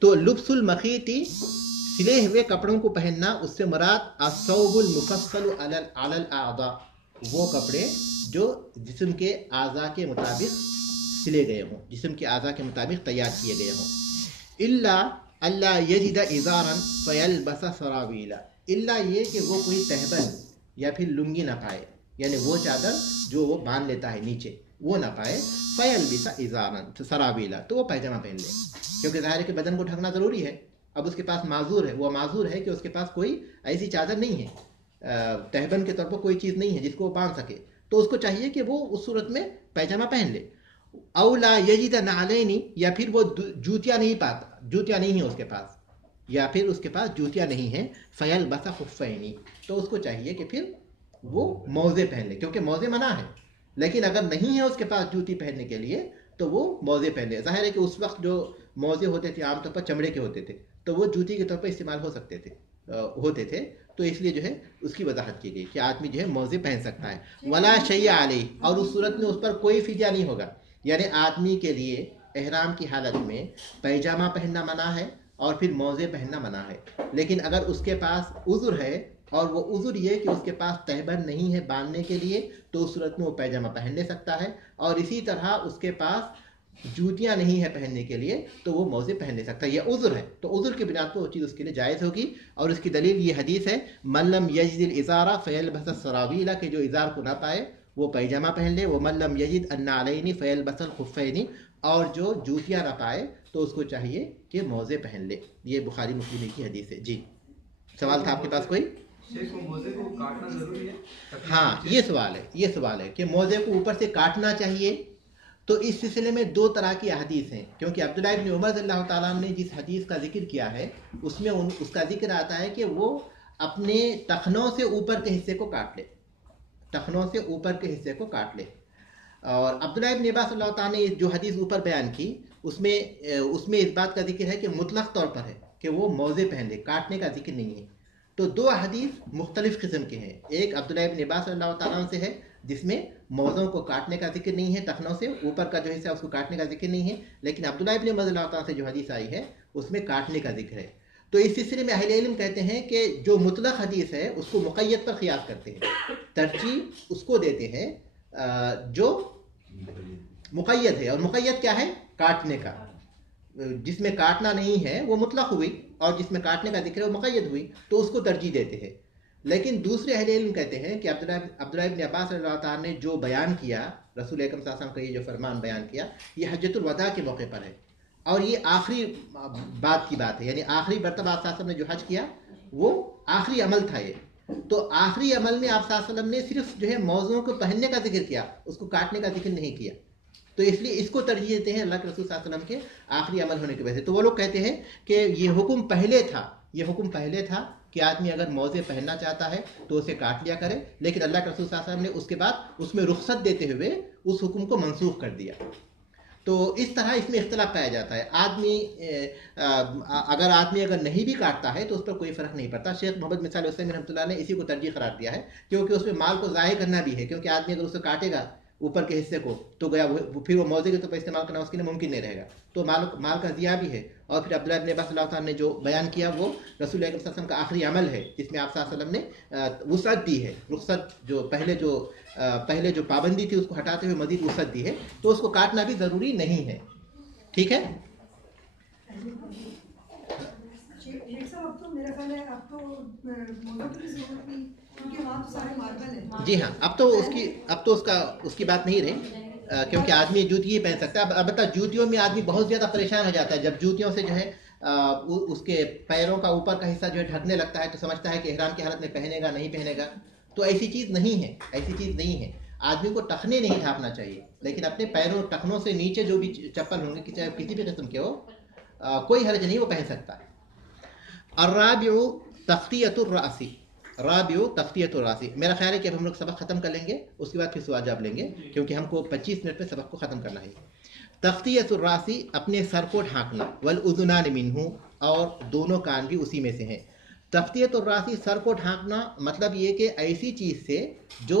تو لبس المخیطی سلے ہوئے کپڑوں کو پہننا، اس سے مراد الثوب المفصل علی الاعضاء، وہ کپڑے جو جسم کے اعضاء کے مطابق سلے گئے ہوں، جسم کے اعضاء کے مطابق تیار کیے گئے ہوں. اللہ یجد ازارا فیلبس سراویلا، الا یہ کہ وہ کوئی تہبند یا پھر لنگی نہ پائے، یعنی وہ چادر جو وہ باندھ لیتا ہے نیچے وہ نہ پائے. فیلبس ازارا سراویلا، تو وہ پائجامہ پہن لے، کیونکہ ظاہر ہے کہ بدن کو ڈھکنا ضروری ہے. اب اس کے پاس معذور ہے، وہ معذور ہے کہ اس کے پاس کوئی ایسی چادر نہیں ہے، تہبند کے طور پر کوئی چیز نہیں ہے جس کو وہ باندھ سکے، تو اس کو چاہیے کہ وہ اس صورت میں پائجامہ پہن لے. اولا یجد نعلین، یا پھر وہ جوتیاں نہیں پاتا، جوتیاں نہیں ہیں اس کے پاس، یا پھر اس کے پاس جوتیاں نہیں ہیں. فیلبس خفین، تو اس کو چاہیے کہ پھر وہ موزے پہن لے، کیونکہ موزے منع ہے. لیکن اگر نہیں ہے اس کے پاس جوتی پہننے کے لیے تو وہ موزے پہن لے. ظاہر ہے کہ اس وقت جو موزے ہوتے تھے عام طور پر چمڑے کے ہوتے تھے، تو وہ جوتی کے طور پر استعمال ہوتے تھے، تو اس لیے جو ہے اس کی وضاحت کی گئی کہ آدمی جو ہے موزے پہن سکتا ہے. ولا شیء علیہ، اور اس صورت میں اس پر کوئی فدیہ نہیں ہوگا. یعنی آدمی کے لیے احرام کی حالت میں پیجامہ پہننا منع ہے اور پھر موزے پہننا منع ہے. لیکن اگر اس کے پاس عذر ہے، اور وہ عذر یہ کہ اس کے پاس تہبند نہیں ہے باندھنے کے لیے، تو اس صورت میں وہ پیجامہ پہن لے سکتا ہے. اور اسی طرح اس کے پاس جوتیاں نہیں ہے پہننے کے لیے تو وہ موزے پہن لے سکتا ہے. یہ عذر ہے، تو عذر کی بنا پر وہ چیز اس کے لیے جائز ہوگی. اور اس کی دلیل یہ حدیث ہے من لم یجد الازار فیلبس السراویل، کہ جو ازار کو نہ پائے وہ پیجامہ پہن لے. ومن لم یجد النعلین فیلبس الخفین، اور جو جوتیاں نہ پائے تو اس کو چاہیے کہ موزے پہن لے. یہ بخاری مسلم کی حدیث ہے. جی سوال تھا آپ کے پاس کوئی؟ موزے کو کاٹنا ضروری ہے؟ ہاں یہ سوال ہے کہ موزے کو اوپر سے کاٹنا چاہیے. تو اس سلسلے میں دو طرح کی احادیث ہیں، کیونکہ عبداللہ ابن عمر رضی اللہ تعالیٰ عنہ نے جس حدیث کا ذکر کیا ہے اس میں اس کا ذکر آتا ہے کہ وہ اپنے ٹخنوں سے اوپر کے حصے کو کاٹ لے، ٹخنوں سے اوپر کے حصے کو کاٹ لے. اور عبداللہ ابن عباس رضی اللہ تعالیٰ نے جو حدیث اوپر بیان کی اس میں اس بات کا ذکر ہے کہ مطلق طور پر ہے کہ وہ موزے پہن لے، کاٹنے کا ذکر نہیں ہے. تو دو حدیث مختلف قسم کے ہیں. ایک عبداللہ ابن عباس رضی اللہ تعالیٰ عنہ سے ہے جس میں موزوں کو کاٹنے کا ذکر نہیں ہے، ٹخنوں سے اوپر کا جو حصہ ہے اس کو کاٹنے کا ذکر نہیں ہے. لیکن عبداللہ ابن عمر رضی اللہ تعالیٰ سے جو حدیث آئی ہے اس میں کاٹنے کا ذکر ہے. تو اس سلسلے میں اہل علم کہتے ہیں کہ جو مطلق حدیث ہے اس کو مقید پر قیاس کرتے ہیں، ترجیح اس کو دیتے ہیں جو مقید ہے. اور مقید کیا ہے؟ کاٹنے کا. جس میں کاٹنا نہیں ہے وہ مطلق ہوئی، اور جس میں کاٹنے کا ذکر ہے وہ مقید ہوئی، تو اس کو ترجیح دیتے ہیں. لیکن دوسرے اہل علم کہتے ہیں کہ عبداللہ ابن عباس رضی اللہ تعالیٰ نے جو بیان کیا، رسول اکرم صلی اللہ علیہ وسلم کا یہ جو فرمان بیان کیا، یہ حجۃ الوداع کے موقع پر ہے، اور یہ آخری بات کی بات ہے. یعنی آخری مرتبہ آپ صلی اللہ علیہ وسلم نے جو حج کیا وہ آخری عمل تھا یہ. تو آخری عمل میں آپ صلی اللہ علیہ وسلم نے صرف جو ہے موضوعوں کو پہننے کا ذکر کیا، اس کو کاٹنے کا ذکر نہیں کیا. تو اس لیے اس کو ترجیح دیتے ہیں اللہ کے رسول صلی اللہ علیہ وسلم کے آخری عمل ہونے کی وجہ سے. تو وہ لوگ کہتے ہیں کہ یہ حکم پہلے تھا کہ آدمی اگر موزے پہننا چاہتا ہے تو اسے کاٹ لیا کرے، لیکن اللہ کے رسول صلی اللہ علیہ وسلم نے اس کے بعد اس میں رخصت دیتے ہوئے اس حکم کو منسوخ کر دیا. تو اس طرح اس میں اختلاف پایا جاتا ہے. اگر آدمی نہیں بھی کاٹتا ہے تو اس پر کوئی فرق نہیں پڑتا. شیخ محمد مثال عثیمین رحمۃ اللہ نے اسی کو ترجیح قرار دیا ہے، کیونکہ اس میں مال کو ضائع کرنا بھی ہے. کیونکہ آدمی اگر اسے کاٹے گا اوپر کے حصے کو تو گیا پھر وہ موزے کے طور پر استعمال کرنا اس کے لیے ممکن نہیں رہے گا، تو مال کا ضیاع بھی ہے. اور پھر عبداللہ ابن عباس اللہ تعالیٰ نے جو بیان کیا وہ رسول اللہ صلی اللہ علیہ وسلم کا آخری عمل ہے، جس میں آپ صلی اللہ علیہ وسلم نے وسعت دی ہے. رخصت جو پہلے جو پابندی تھی اس کو ہٹاتے ہوئے مزید وسعت دی ہے، تو اس کو کاٹنا بھی ضروری نہیں ہے. ٹھیک ہے. جی ہاں، اب تو اس کی بات نہیں رہی، کیونکہ آدمی جوتی ہی پہن سکتا ہے. البتہ جوتیوں میں آدمی بہت زیادہ پریشان ہو جاتا ہے جب جوتیوں سے جو ہے اس کے پیروں کا اوپر کا حصہ جو ہے ڈھکنے لگتا ہے، تو سمجھتا ہے کہ احرام کی حالت میں پہنے گا نہیں پہنے گا. تو ایسی چیز نہیں ہے. آدمی کو ٹخنے نہیں ڈھانپنا چاہیے، لیکن اپنے پیروں ٹخنوں سے نیچے جو بھی چپل ہوں گے چاہے کسی بھی قسم کے ہو، کوئی حرج نہیں، وہ پہن سکتا ہے. الرابع تغطیۃ الراس. میرا خیال ہے کہ اب ہم لوگ سبق ختم کر لیں گے، اس کے بعد پھر سوال جواب لیں گے، کیونکہ ہم کو 25 منٹ میں سبق کو ختم کرنا ہے. تغطیۃ الراس، اپنے سر کو ڈھانکنا. والاذنان منہ، اور دونوں کان بھی اسی میں سے ہیں. تغطیۃ الراس، سر کو ڈھانکنا، مطلب یہ کہ ایسی چیز سے جو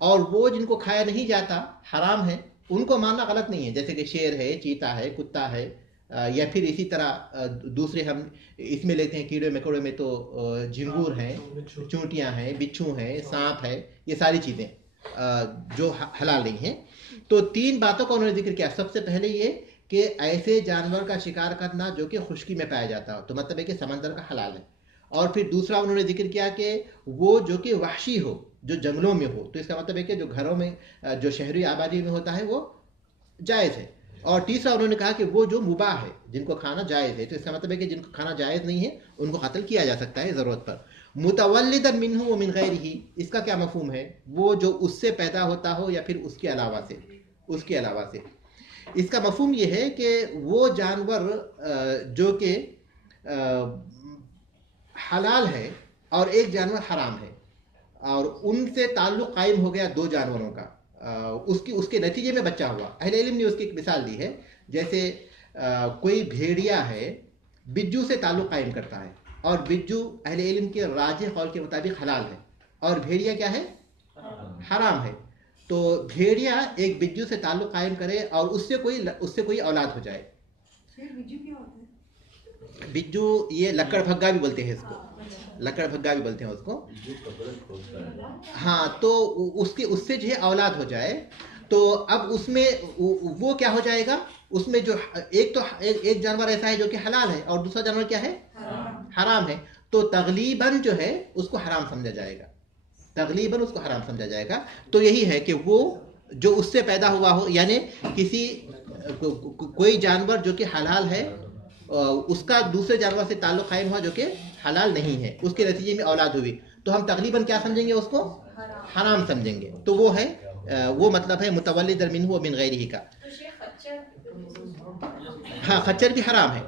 اور وہ جن کو کھایا نہیں جاتا حرام ہے ان کو مارنا غلط نہیں ہے، جیسے کہ شیر ہے، چیتا ہے، کتا ہے، یا پھر اسی طرح دوسرے ہم اس میں لیتے ہیں کیڑے مکوڑے میں تو جھنگور ہیں، چونٹیاں ہیں، بچھو ہیں، سانپ ہے، یہ ساری چیزیں جو حلال نہیں ہیں۔ تو 3 باتوں کا انہوں نے ذکر کیا۔ سب سے پہلے یہ کہ ایسے جانور کا شکار کرنا جو کہ خشکی میں پایا جاتا ہو، تو مطلب ہے کہ سمندر کا حلال ہے۔ اور پھر دوسرا انہوں نے ذکر کیا کہ وہ جو کہ وحشی ہو، جو جنگلوں میں ہو، تو اس کا مطلب ہے کہ جو گھروں میں جو شہری آبادی میں ہوتا ہے وہ جائز ہے۔ اور تیسرا انہوں نے کہا کہ وہ جو مباح ہے، جن کو کھانا جائز ہے، تو اس کا مطلب ہے کہ جن کو کھانا جائز نہیں ہے ان کو قتل کیا جا سکتا ہے ضرورت پر۔ متولدا منہ ومن غیرہ، اس کا کیا مفہوم ہے؟ وہ جو اس سے پیدا ہوتا ہو یا پھر اس کے علاوہ سے، اس کے علاوہ سے۔ اس کا مفہوم یہ ہے کہ وہ جانور جو کہ حلال ہے اور ایک جانور حرام ہے، اور ان سے تعلق قائم ہو گیا 2 جانوروں کا، اس کے نتیجے میں بچہ ہوا۔ اہل علم نے اس کی ایک مثال دی ہے، جیسے کوئی بھیڑیا ہے، بجو سے تعلق قائم کرتا ہے، اور بجو اہل علم کے راجح قول کے مطابق حلال ہے، اور بھیڑیا کیا ہے؟ حرام ہے۔ تو بھیڑیا ایک بجو سے تعلق قائم کرے اور اس سے کوئی اولاد ہو جائے۔ بجو یہ لکڑ بھگا بھی بولتے ہیں اس کو، لکڑ بھگا بھی بولتے ہیں اس کو۔ ہاں، تو اس سے جو ہے اولاد ہو جائے، تو اب اس میں وہ کیا ہو جائے گا؟ اس میں جو ایک جانور ایسا ہے جو کہ حلال ہے اور دوسرا جانور کیا ہے؟ حرام ہے۔ تو تغلیباً جو ہے اس کو حرام سمجھا جائے گا، تغلیباً اس کو حرام سمجھا جائے گا۔ تو یہی ہے کہ وہ جو اس سے پیدا ہوا ہو، یعنی کوئی جانور جو کہ حلال ہے، اس کا دوسرے جانور سے تعلق قائم ہوا جو کہ حلال نہیں ہے، اس کے نتیجے میں اولاد ہوئی، تو ہم تقریباً کیا سمجھیں گے؟ اس کو حرام سمجھیں گے۔ تو وہ ہے، وہ مطلب ہے متولد منہ ومن غیرہ کا۔ ہاں، خچر بھی حرام ہے،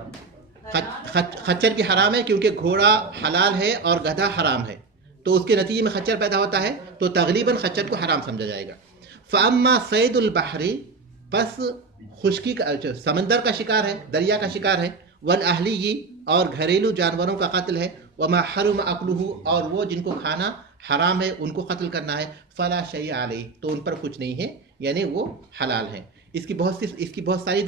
خچر بھی حرام ہے، کیونکہ گھوڑا حلال ہے اور گدھا حرام ہے، تو اس کے نتیجے میں خچر پیدا ہوتا ہے، تو تقریباً خچر کو حرام سمجھا جائے گا۔ فاما صید البحر، پس خشکی کا سمندر کا شکار ہے، دریا کا شکار ہے، والاہلی، اور گھریلو جانوروں کا قتل ہے، وما حرم اکلہ، اور وہ جن کو کھانا حرام ہے ان کو قتل کرنا ہے، فلا شیء علیہ، تو ان پر کچھ نہیں ہے، یعنی وہ حلال ہیں۔ اس کی بہت ساری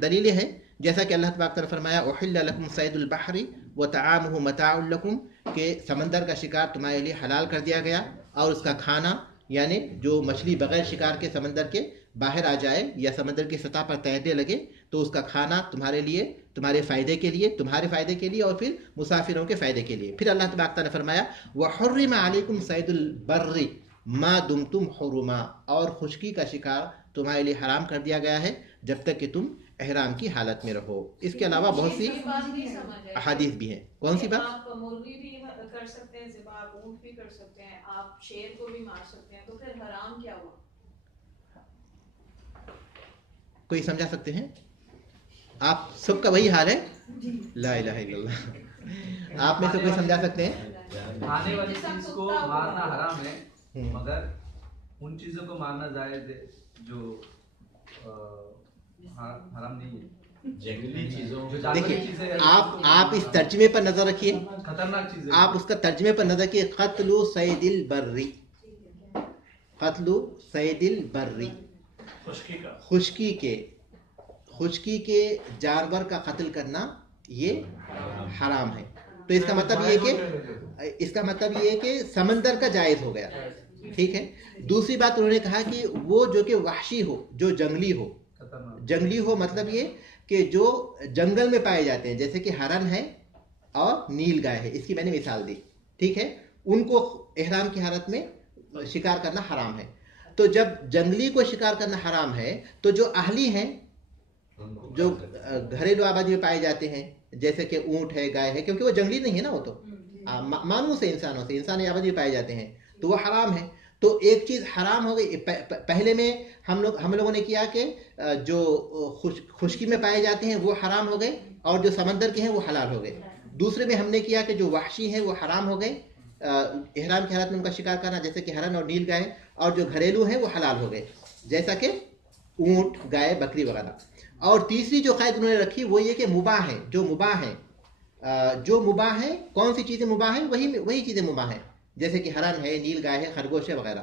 دلیلیں ہیں، جیسا کہ اللہ تبارک تعالیٰ فرمایا احل لکم صید البحر وطعامہ متاع لکم، کہ سمندر کا شکار تمہارے لیے حلال کر دیا گیا، اور اس کا کھانا، یعنی جو مچھلی بغیر شکار کے سمندر کے باہر آ جائے یا سمندر کی سطح پر تیرنے لگے، تو اس کا کھانا تمہارے لیے، تمہارے فائدے کے لیے، تمہارے فائدے کے لیے، اور پھر مسافروں کے فائدے کے لیے۔ پھر اللہ تبارک تعالیٰ نے فرمایا وحرم علیکم صید البر ما دمتم حرما، اور خشکی کا شکار تمہارے لیے حرام کر دیا گیا ہے جب تک کہ تم احرام کی حالت میں رہو۔ اس کے علاوہ بہت سی احادیث بھی ہیں۔ کون سی بات؟ آپ مرغی بھی کر سکتے ہیں ذبح، آپ اونٹ بھی کر سکتے ہیں، آپ شیر کو بھی مار سکتے ہیں، تو پھر حرام کیا ہوا؟ کوئی سمجھا سکتے ہیں؟ آپ سب کا وہی حال ہے؟ لا الہ الا اللہ۔ آپ میں سے کوئی سمجھا سکتے ہیں؟ آنے والی چیز کو مارنا حرام ہے، مگر ان چیزوں کو مارنا جائز ہے جو حرام نہیں ہے۔ جنگلی چیزوں، دیکھیے، آپ اس ترجمے پر نظر رکھیے، خطرناک چیزیں، آپ اس کا ترجمے پر نظر رکھیے، قتل صید البری، قتل صید البری، خشکی کے جانور کا قتل کرنا یہ حرام ہے۔ تو اس کا مطلب یہ کہ سمندر کا جائز ہو گیا، ٹھیک ہے۔ دوسری بات انہوں نے کہا کہ وہ جو کہ وحشی ہو، جو جنگلی ہو، مطلب یہ کہ جو جنگل میں پائے جاتے ہیں، جیسے کہ ہرن ہے اور نیل گائے ہے، اس کی میں نے مثال دی، ٹھیک ہے، ان کو احرام کی حالت میں شکار کرنا حرام ہے۔ تو جب جنگلی کو شکار کرنا حرام ہے، تو جو اہلی ہیں، جو گھریلو آبادی میں پائے جاتے ہیں، جیسے کہ اونٹ ہے، گائے ہے، کیونکہ وہ جنگلی نہیں ہے نا، وہ تو مانوس ہے، انسانی آبادی میں پائے جاتے ہیں، تو وہ حرام ہے۔ تو ایک چیز حرام ہو گئی، پہلے میں ہم لوگوں نے کیا کہ جو خشکی میں پائے جاتے ہیں وہ حرام ہو گئے، اور جو سمندر کے ہیں وہ حلال ہو گئے۔ دوسرے میں ہم نے کیا کہ جو وحشی ہیں وہ حرام ہو گئے، احرام کی حالت میں ان کا شکار کرنا، جیسے کہ ہرن اور نیل گائے، اور جو گھریلو ہیں وہ حلال ہو گئے، جیسا کہ اونٹ، گائے، بکری وغیرہ۔ اور تیسری جو قید انہوں نے رکھی وہ یہ کہ مباح ہیں، جو مباح ہیں، کون سی چیزیں مباح ہیں؟ وہی چیزیں مباح ہیں، جیسے کہ ہرن ہے، نیل گائے ہے، خرگوش ہے وغیرہ۔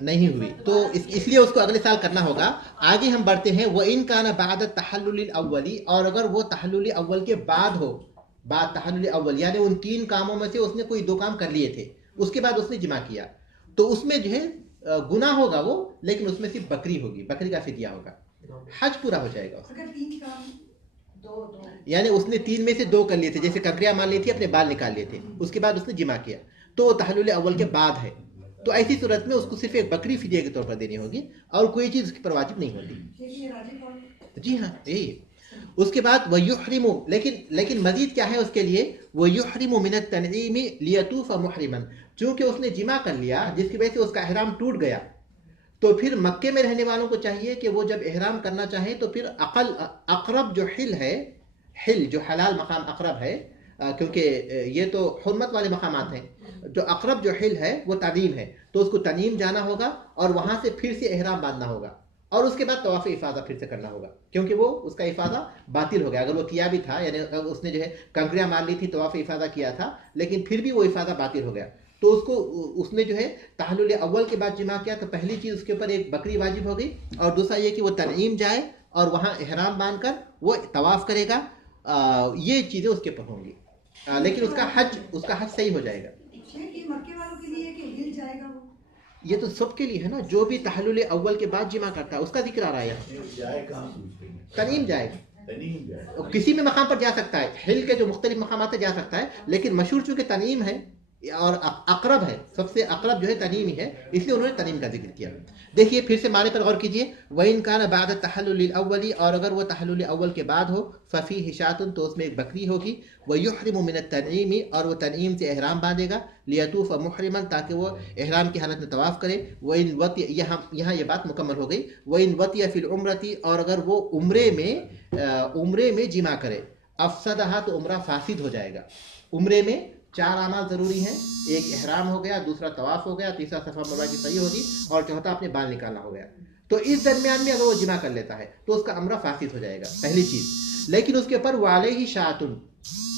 نہیں ہوئی تو اس لیے اس کو اگلے سال کرنا ہوگا. آگے ہم بڑھتے ہیں. وَإِن كَانَ بَعْدَ التَّحَلُّلِ الْأَوَّلِ، اور اگر وہ تحلل اول کے بعد ہو، بعد تحلل اول یعنی ان 3 کاموں میں سے اس نے کوئی 2 کام کر لیے تھے، اس کے بعد اس نے جمع کیا، تو اس میں جو ہے گناہ ہوگا وہ، لیکن اس میں صرف بکری ہوگی، بکری کا فدیہ ہوگا، حج پورا ہو جائے گا. یعنی اس نے 3 میں سے 2 کر لیے تھے، جیسے کنکریاں مار لی تھی، اپنے بال نکال لیے تھے، اس کے بعد اس نے جمع کیا، تو تحلل اول کے بعد ہے. تو ایسی صورت میں اس کو صرف ایک بکری فدیہ کے طور پر دینی ہوگی اور کوئی چیز اس کی پر واجب نہیں ہوتی. جی ہاں یہی. اس کے بعد وَيُحْرِمُ، لیکن مزید کیا ہے اس کے لیے، وَيُحْرِمُ مِنَ التَّنْعِيمِ لِيَطُوفَ مُحْرِمًا، چونکہ اس نے جمع کر لیا جس کی وجہ سے اس کا احرام ٹوٹ گیا، تو پھر مکے میں رہنے والوں کو چاہیے کہ وہ جب احرام کرنا چاہیں تو پھر اقرب جو حل ہے، حل جو حلال مقام اقرب ہے، کیونکہ یہ تو حرمت والے مقامات ہیں، جو اقرب جو حل ہے وہ تنعیم ہے، تو اس کو تنعیم جانا ہوگا اور وہاں سے پھر سے احرام باندھنا ہوگا، اور اس کے بعد طواف افاضہ پھر سے کرنا ہوگا، کیونکہ وہ اس کا افاضہ باطل ہو گیا. اگر وہ کیا بھی تھا، یعنی اس نے جو ہے کنکریاں مار لی تھی، طواف افاضہ کیا تھا، لیکن پھر بھی وہ افاضہ باطل ہو گیا، تو اس نے جو ہے تحلل اول کے بعد جمع کیا، تو پہلی چیز اس کے اوپر ایک بکری واجب ہو گئی، اور دوسرا یہ کہ وہ تنعیم جائے اور وہاں احرام باندھ کر وہ طواف کرے گا. یہ چیزیں اس کے اوپر ہوں گی، لیکن اس کا حج صحیح ہو جائے گا. یہ تو سب کے لیے ہے نا، جو بھی تحلل اول کے بعد جمع کرتا ہے اس کا ذکر آ رہا ہے. تنعیم جائے گا، کسی بھی مقام پر جا سکتا ہے، حل کے جو مختلف مقامات جا سکتا ہے، لیکن مشہور چونکہ تنعیم ہے اور اقرب ہے، سب سے اقرب جو ہے تنعیم ہی ہے، اس لیے انہوں نے تنعیم کا ذکر کیا. دیکھیے پھر سے معنی پر غور کیجیے. وَإِن كَانَ بَعْدَ التَّحَلُّلِ الْأَوَّلِ، اور اگر وہ تحلل اول کے بعد ہو، فَفِيهِ شَاةٌ، تو اس میں ایک بکری ہوگی. وَيُحْرِمُ مِنَ التَّنْعِيمِ، اور وہ تنعیم سے احرام باندھے گا. لِيَطُوفَ مُحْرِمًا، تاکہ وہ احرام کی حالت میں طواف کرے. وَإِن وَطِئَ، یہاں یہ بات مکمل ہو گئی. وَإِن وَطِئَ فِي الْعُمْرَةِ، اور اگر وہ عمرے میں جمع کرے، افسدہا، تو عمرہ فاسد ہو جائے گا. عمرے میں 4 اعمال ضروری ہیں، ایک احرام ہو گیا، دوسرا طواف ہو گیا، تیسرا صفا مروہ کی صحیح ہوگی، اور چوتھا اپنے بال نکالنا ہو گیا. تو اس درمیان میں اگر وہ جمع کر لیتا ہے تو اس کا عمرہ فاسد ہو جائے گا، پہلی چیز. لیکن اس کے اوپر وعلیہ شاۃ،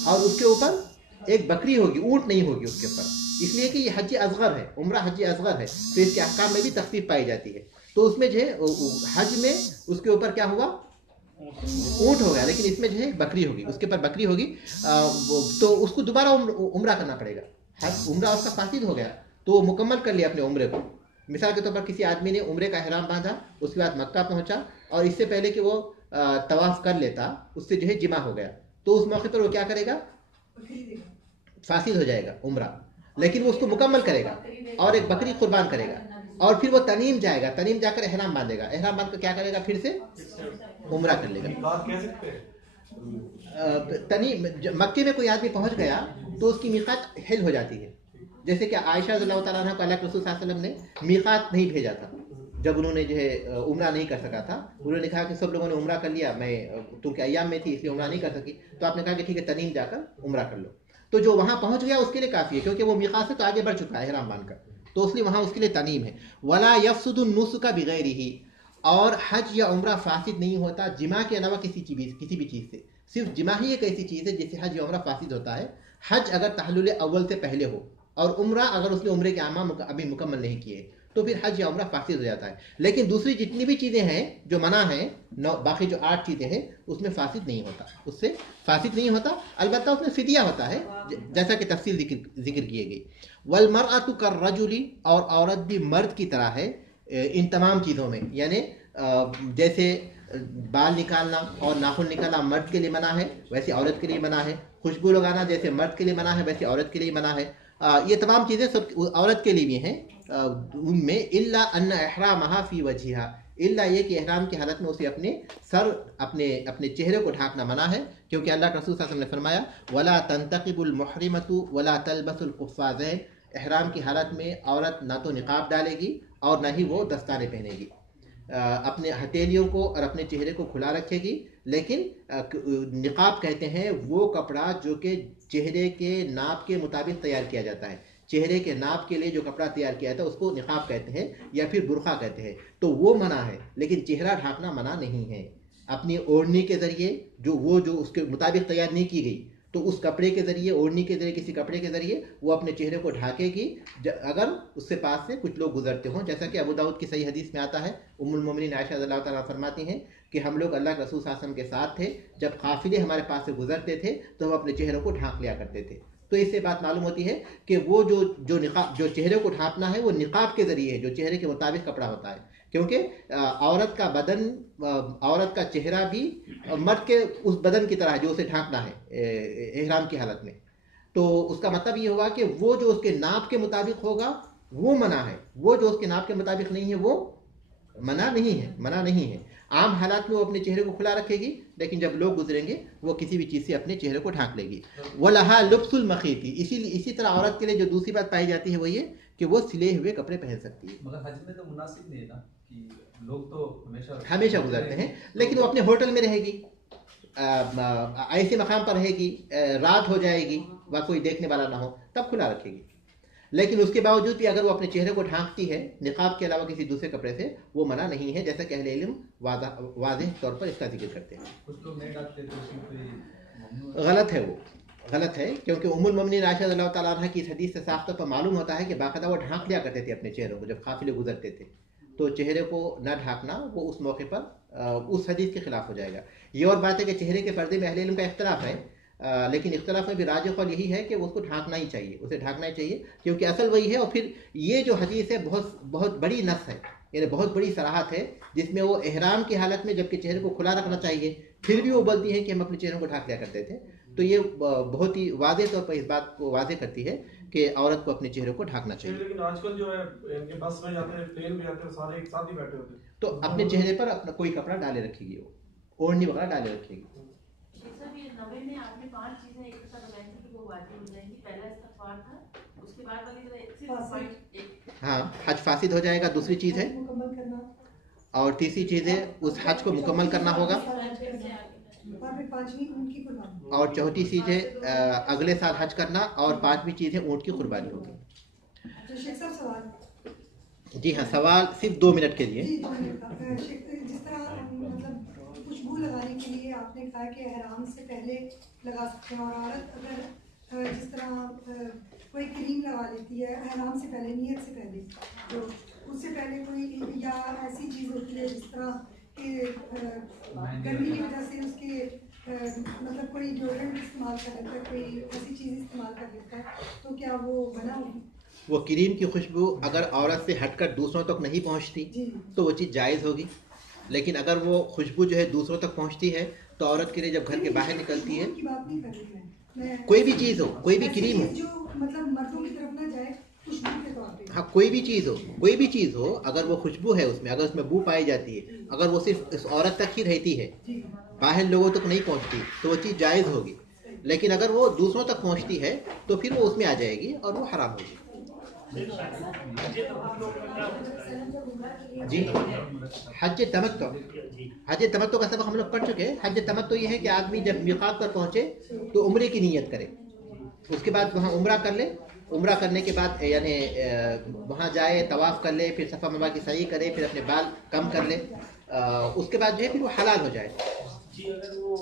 اور اس کے اوپر ایک بکری ہوگی، اونٹ نہیں ہوگی اس کے اوپر، اس لیے کہ یہ حج اصغر ہے، عمرہ حج اصغر ہے، تو اس کے احکام میں بھی تخفیف پائی جاتی ہے. تو اس میں جو ہے حج میں اس کے اوپر کیا ہوا، اونٹ ہو گیا، لیکن اس میں جو ہے بکری ہوگی، اس کے اوپر بکری ہوگی. تو اس کو دوبارہ عمرہ کرنا پڑے گا. عمرہ اس کا فاسد ہو گیا تو وہ مکمل کر لیا اپنے عمرے کو. مثال کے طور پر کسی آدمی نے عمرے کا احرام باندھا، اس کے بعد مکہ پہنچا، اور اس سے پہلے کہ وہ طواف کر لیتا اس سے جو ہے جمع ہو گیا، تو اس موقع پر وہ کیا کرے گا، فاسد ہو جائے گا عمرہ، لیکن وہ اس کو مکمل کرے گا اور ایک بکری قربان کرے گا، اور پھر وہ تنعیم جائے گا، تنعیم جا کر احرام باندھے گا، احرام باندھ کر کیا کرے گا، پھر سے عمرہ کر لے گا. تنعیم مکے میں کوئی آدمی پہنچ گیا تو اس کی میقات حل ہو جاتی ہے. جیسے کہ عائشہ رضی اللہ تعالیٰ عنہ کو اللہ کے رسول صلی اللہ علیہ وسلم نے میقات نہیں بھیجا تھا، جب انہوں نے جو ہے عمرہ نہیں کر سکا تھا، انہوں نے کہا کہ سب لوگوں نے عمرہ کر لیا، میں کیونکہ ایام میں تھی اس لیے عمرہ نہیں کر سکی، تو آپ نے کہا کہ ٹھیک ہے تنعیم جا کر عمرہ کر لو. تو جو وہاں پہنچ گیا اس کے لیے کافی ہے، کیونکہ وہ میقات سے تو آگے بڑھ چکا ہے احرام باندھ کر، تو اس لیے وہاں اس کے لیے تنعیم ہے. ولا یفسد النسک بغیرہ، اور حج یا عمرہ فاسد نہیں ہوتا جمع کے علاوہ کسی بھی چیز سے. صرف جمع ہی ایک ایسی چیز ہے جس سے حج یا عمرہ فاسد ہوتا ہے. حج اگر تحلل اول سے پہلے ہو، اور عمرہ اگر اس نے عمرے کے اعمال ابھی مکمل نہیں کیے، تو پھر حج یا عمرہ فاسد ہو جاتا ہے. لیکن دوسری جتنی بھی چیزیں ہیں جو منع ہیں، باقی جو 8 چیزیں ہیں، اس میں فاسد نہیں ہوتا، اس سے فاسد نہیں ہوتا. البتہ اس میں فدیہ ہوتا ہے، جیسا کہ تفصیل ذکر کیے گئی. والمرأة كالرجل، اور عورت بھی مرد کی طرح ہے ان تمام چیزوں میں، یعنی جیسے بال نکالنا اور ناخن نکالنا مرد کے لیے منع ہے، ویسے عورت کے لیے منع ہے. خوشبو لگانا جیسے مرد کے لیے منع ہے، ویسے عورت کے لیے منع ہے. یہ تمام چیزیں سب عورت کے لیے بھی ہیں. ان میں الا ان احرامها فی وجہها، الا یہ کہ احرام کی حالت میں اسے اپنے سر، اپنے چہرے کو ڈھانکنا منع ہے، کیونکہ اللہ کے رسول صلی اللہ علیہ وسلم نے فرمایا ولا تنتقب المحرمۃ ولا تلبس القفازین، احرام کی حالت میں عورت نہ تو نقاب ڈالے گی اور نہ ہی وہ دستانے پہنے گی. اپنے ہتھیلیوں کو اور اپنے چہرے کو کھلا رکھے گی، لیکن نقاب کہتے ہیں وہ کپڑا جو کہ چہرے کے ناپ کے مطابق تیار کیا جاتا ہے. چہرے کے ناپ کے لیے جو کپڑا تیار کیا جاتا ہے اس کو نقاب کہتے ہیں یا پھر برقع کہتے ہیں، تو وہ منع ہے. لیکن چہرہ ڈھانکنا منع نہیں ہے. اپنی اوڑھنی کے ذریعے جو اس کے مطابق تیار نہیں کی گئی، تو اس کپڑے کے ذریعے، اوڑھنی کے ذریعے، کسی کپڑے کے ذریعے وہ اپنے چہرے کو ڈھانکے گی اگر اس کے پاس سے کچھ لوگ گزرتے ہوں. جیسا کہ ابو داؤد کی صحیح حدیث میں آتا ہے، ام المومنین عائشہ رضی اللہ تعالیٰ فرماتی ہیں کہ ہم لوگ اللہ کے رسول صلی اللہ علیہ وسلم کے ساتھ تھے، جب قافلے ہمارے پاس سے گزرتے تھے تو ہم اپنے چہروں کو ڈھانک لیا کرتے تھے. تو اس سے بات معلوم ہوتی ہے کہ وہ جو چہرے کو ڈھانپنا ہے وہ نقاب کے ذریعے ہے، جو چہرے کے مطابق کپڑا ہوتا ہے. کیونکہ عورت کا بدن، عورت کا چہرہ بھی مرد کے اس بدن کی طرح ہے جو اسے ڈھانپنا ہے احرام کی حالت میں. تو اس کا مطلب یہ ہوا کہ وہ جو اس کے ناپ کے مطابق ہوگا وہ منع ہے، وہ جو اس کے ناپ کے مطابق نہیں ہے وہ منع نہیں ہے. عام حالات میں وہ اپنے چہرے کو کھلا رکھے گی، لیکن جب لوگ گزریں گے وہ کسی بھی چیز سے اپنے چہرے کو ڈھانک لے گی. وَلَهَا لُبْسُ الْمَخِيطِ، اسی طرح عورت کے لیے جو دوسری بات پائی جاتی ہے وہ یہ کہ وہ سلے ہوئے کپڑے پہن سکتی ہے. مگر حج میں تو مناسب نہیں ہے نا کہ لوگ تو ہمیشہ گزرتے ہیں، لیکن وہ اپنے ہوٹل میں رہے گی، ایسے مقام پر رہے گی، رات ہو جائے گی وہاں کوئی دیکھنے والا نہ ہو تب کھلا رکھے گی. لیکن اس کے باوجود بھی اگر وہ اپنے چہرے کو ڈھانکتی ہے نقاب کے علاوہ کسی دوسرے کپڑے سے وہ منع نہیں ہے، جیسا کہ اہل علم واضح طور پر اس کا ذکر کرتے ہیں. غلط ہے کیونکہ ام المومنین عائشہ رضی اللہ تعالیٰ عنہ کی اس حدیث سے صاف طور پر معلوم ہوتا ہے کہ باقاعدہ وہ ڈھانک لیا کرتے تھے اپنے چہروں کو جب قافلے گزرتے تھے. تو چہرے کو نہ ڈھانکنا وہ اس موقع پر اس حدیث کے خلاف ہو جائے گا. یہ اور بات ہے کہ چہرے کے پردے میں اہل علم کا اختلاف ہے، لیکن اختلاف میں بھی راجح قول یہی ہے کہ اس کو ڈھانکنا ہی چاہیے کیونکہ اصل وہی ہے. اور پھر یہ جو حدیث ہے بہت بڑی نص ہے، یعنی بہت بڑی صراحت ہے جس میں وہ احرام کی حالت میں جبکہ چہرے کو کھلا رکھنا چاہیے پھر بھی وہ بولتی ہے کہ ہم اپنے چہروں کو ڈھانک لیا کرتے تھے. تو یہ بہت ہی واضح طور پر اس بات کو واضح کرتی ہے کہ عورت کو اپنے چہرے کو ڈھانکنا چاہیے. لیکن آج کل جو ہے بس میں جاتے ہیں، پلین میں جاتے ہیں، سارے ایک ساتھ ہی بیٹھے ہوتے ہیں، تو اپنے چہرے پر اپنا کوئی کپڑا ڈالے رکھے گی، وہ اوڑھنی وغیرہ ڈالے رکھے گی. ہاں حج فاسد ہو جائے گا، دوسری چیز ہے، اور تیسری چیز ہے اس حج کو مکمل کرنا ہوگا، اور چوتھی چیز ہے اگلے سال حج کرنا، اور پانچویں چیز ہے اونٹ کی قربانی ہوگی. جی ہاں، سوال صرف 2 منٹ کے لیے. جس طرح مطلب خوشبو لگانے کے لیے آپ نے کہا کہ احرام سے پہلے لگا سکتے ہیں، اور عورت اگر جس طرح کوئی کریم لگا لیتی ہے احرام سے پہلے، نیت سے پہلے، تو اس سے پہلے کوئی یا ایسی چیز ہوتی ہے جس طرح کہ گرمی کی وجہ سے اس کے مطلب کوئی ڈیوڈرنٹ استعمال کر لیتا ہے، کوئی ایسی چیز استعمال کر لیتا ہے، تو کیا وہ منع ہوگی؟ وہ کریم کی خوشبو اگر عورت سے ہٹ کر دوسروں تک نہیں پہنچتی تو وہ چیز جائز ہوگی، لیکن اگر وہ خوشبو جو ہے دوسروں تک پہنچتی ہے تو عورت کے لیے جب گھر کے باہر نکلتی ہے، کوئی بھی چیز ہو، کوئی بھی کریم ہو، مطلب مردوں کی طرف نہ جائے خوشبو کے طور پہ، ہاں کوئی بھی چیز ہو اگر وہ خوشبو ہے اس میں، اگر اس میں بو پائی جاتی ہے، اگر وہ صرف اس عورت تک ہی رہتی ہے، باہر لوگوں تک نہیں پہنچتی تو وہ چیز جائز ہوگی. لیکن اگر وہ دوسروں تک پہنچتی ہے تو پھر وہ اس میں آ جائے گی اور وہ حرام ہوگی. جی حج تمتع کا سبق ہم لوگ پڑھ چکے ہیں. حج تمتع یہ ہے کہ آدمی جب میقات پر پہنچے تو عمرے کی نیت کرے، اس کے بعد وہاں عمرہ کر لے، عمرہ کرنے کے بعد یعنی وہاں جائے، طواف کر لے، پھر صفا مروا کی سعی کرے، پھر اپنے بال کم کر لے، اس کے بعد جو ہے پھر وہ حلال ہو جائے. جی اگر وہ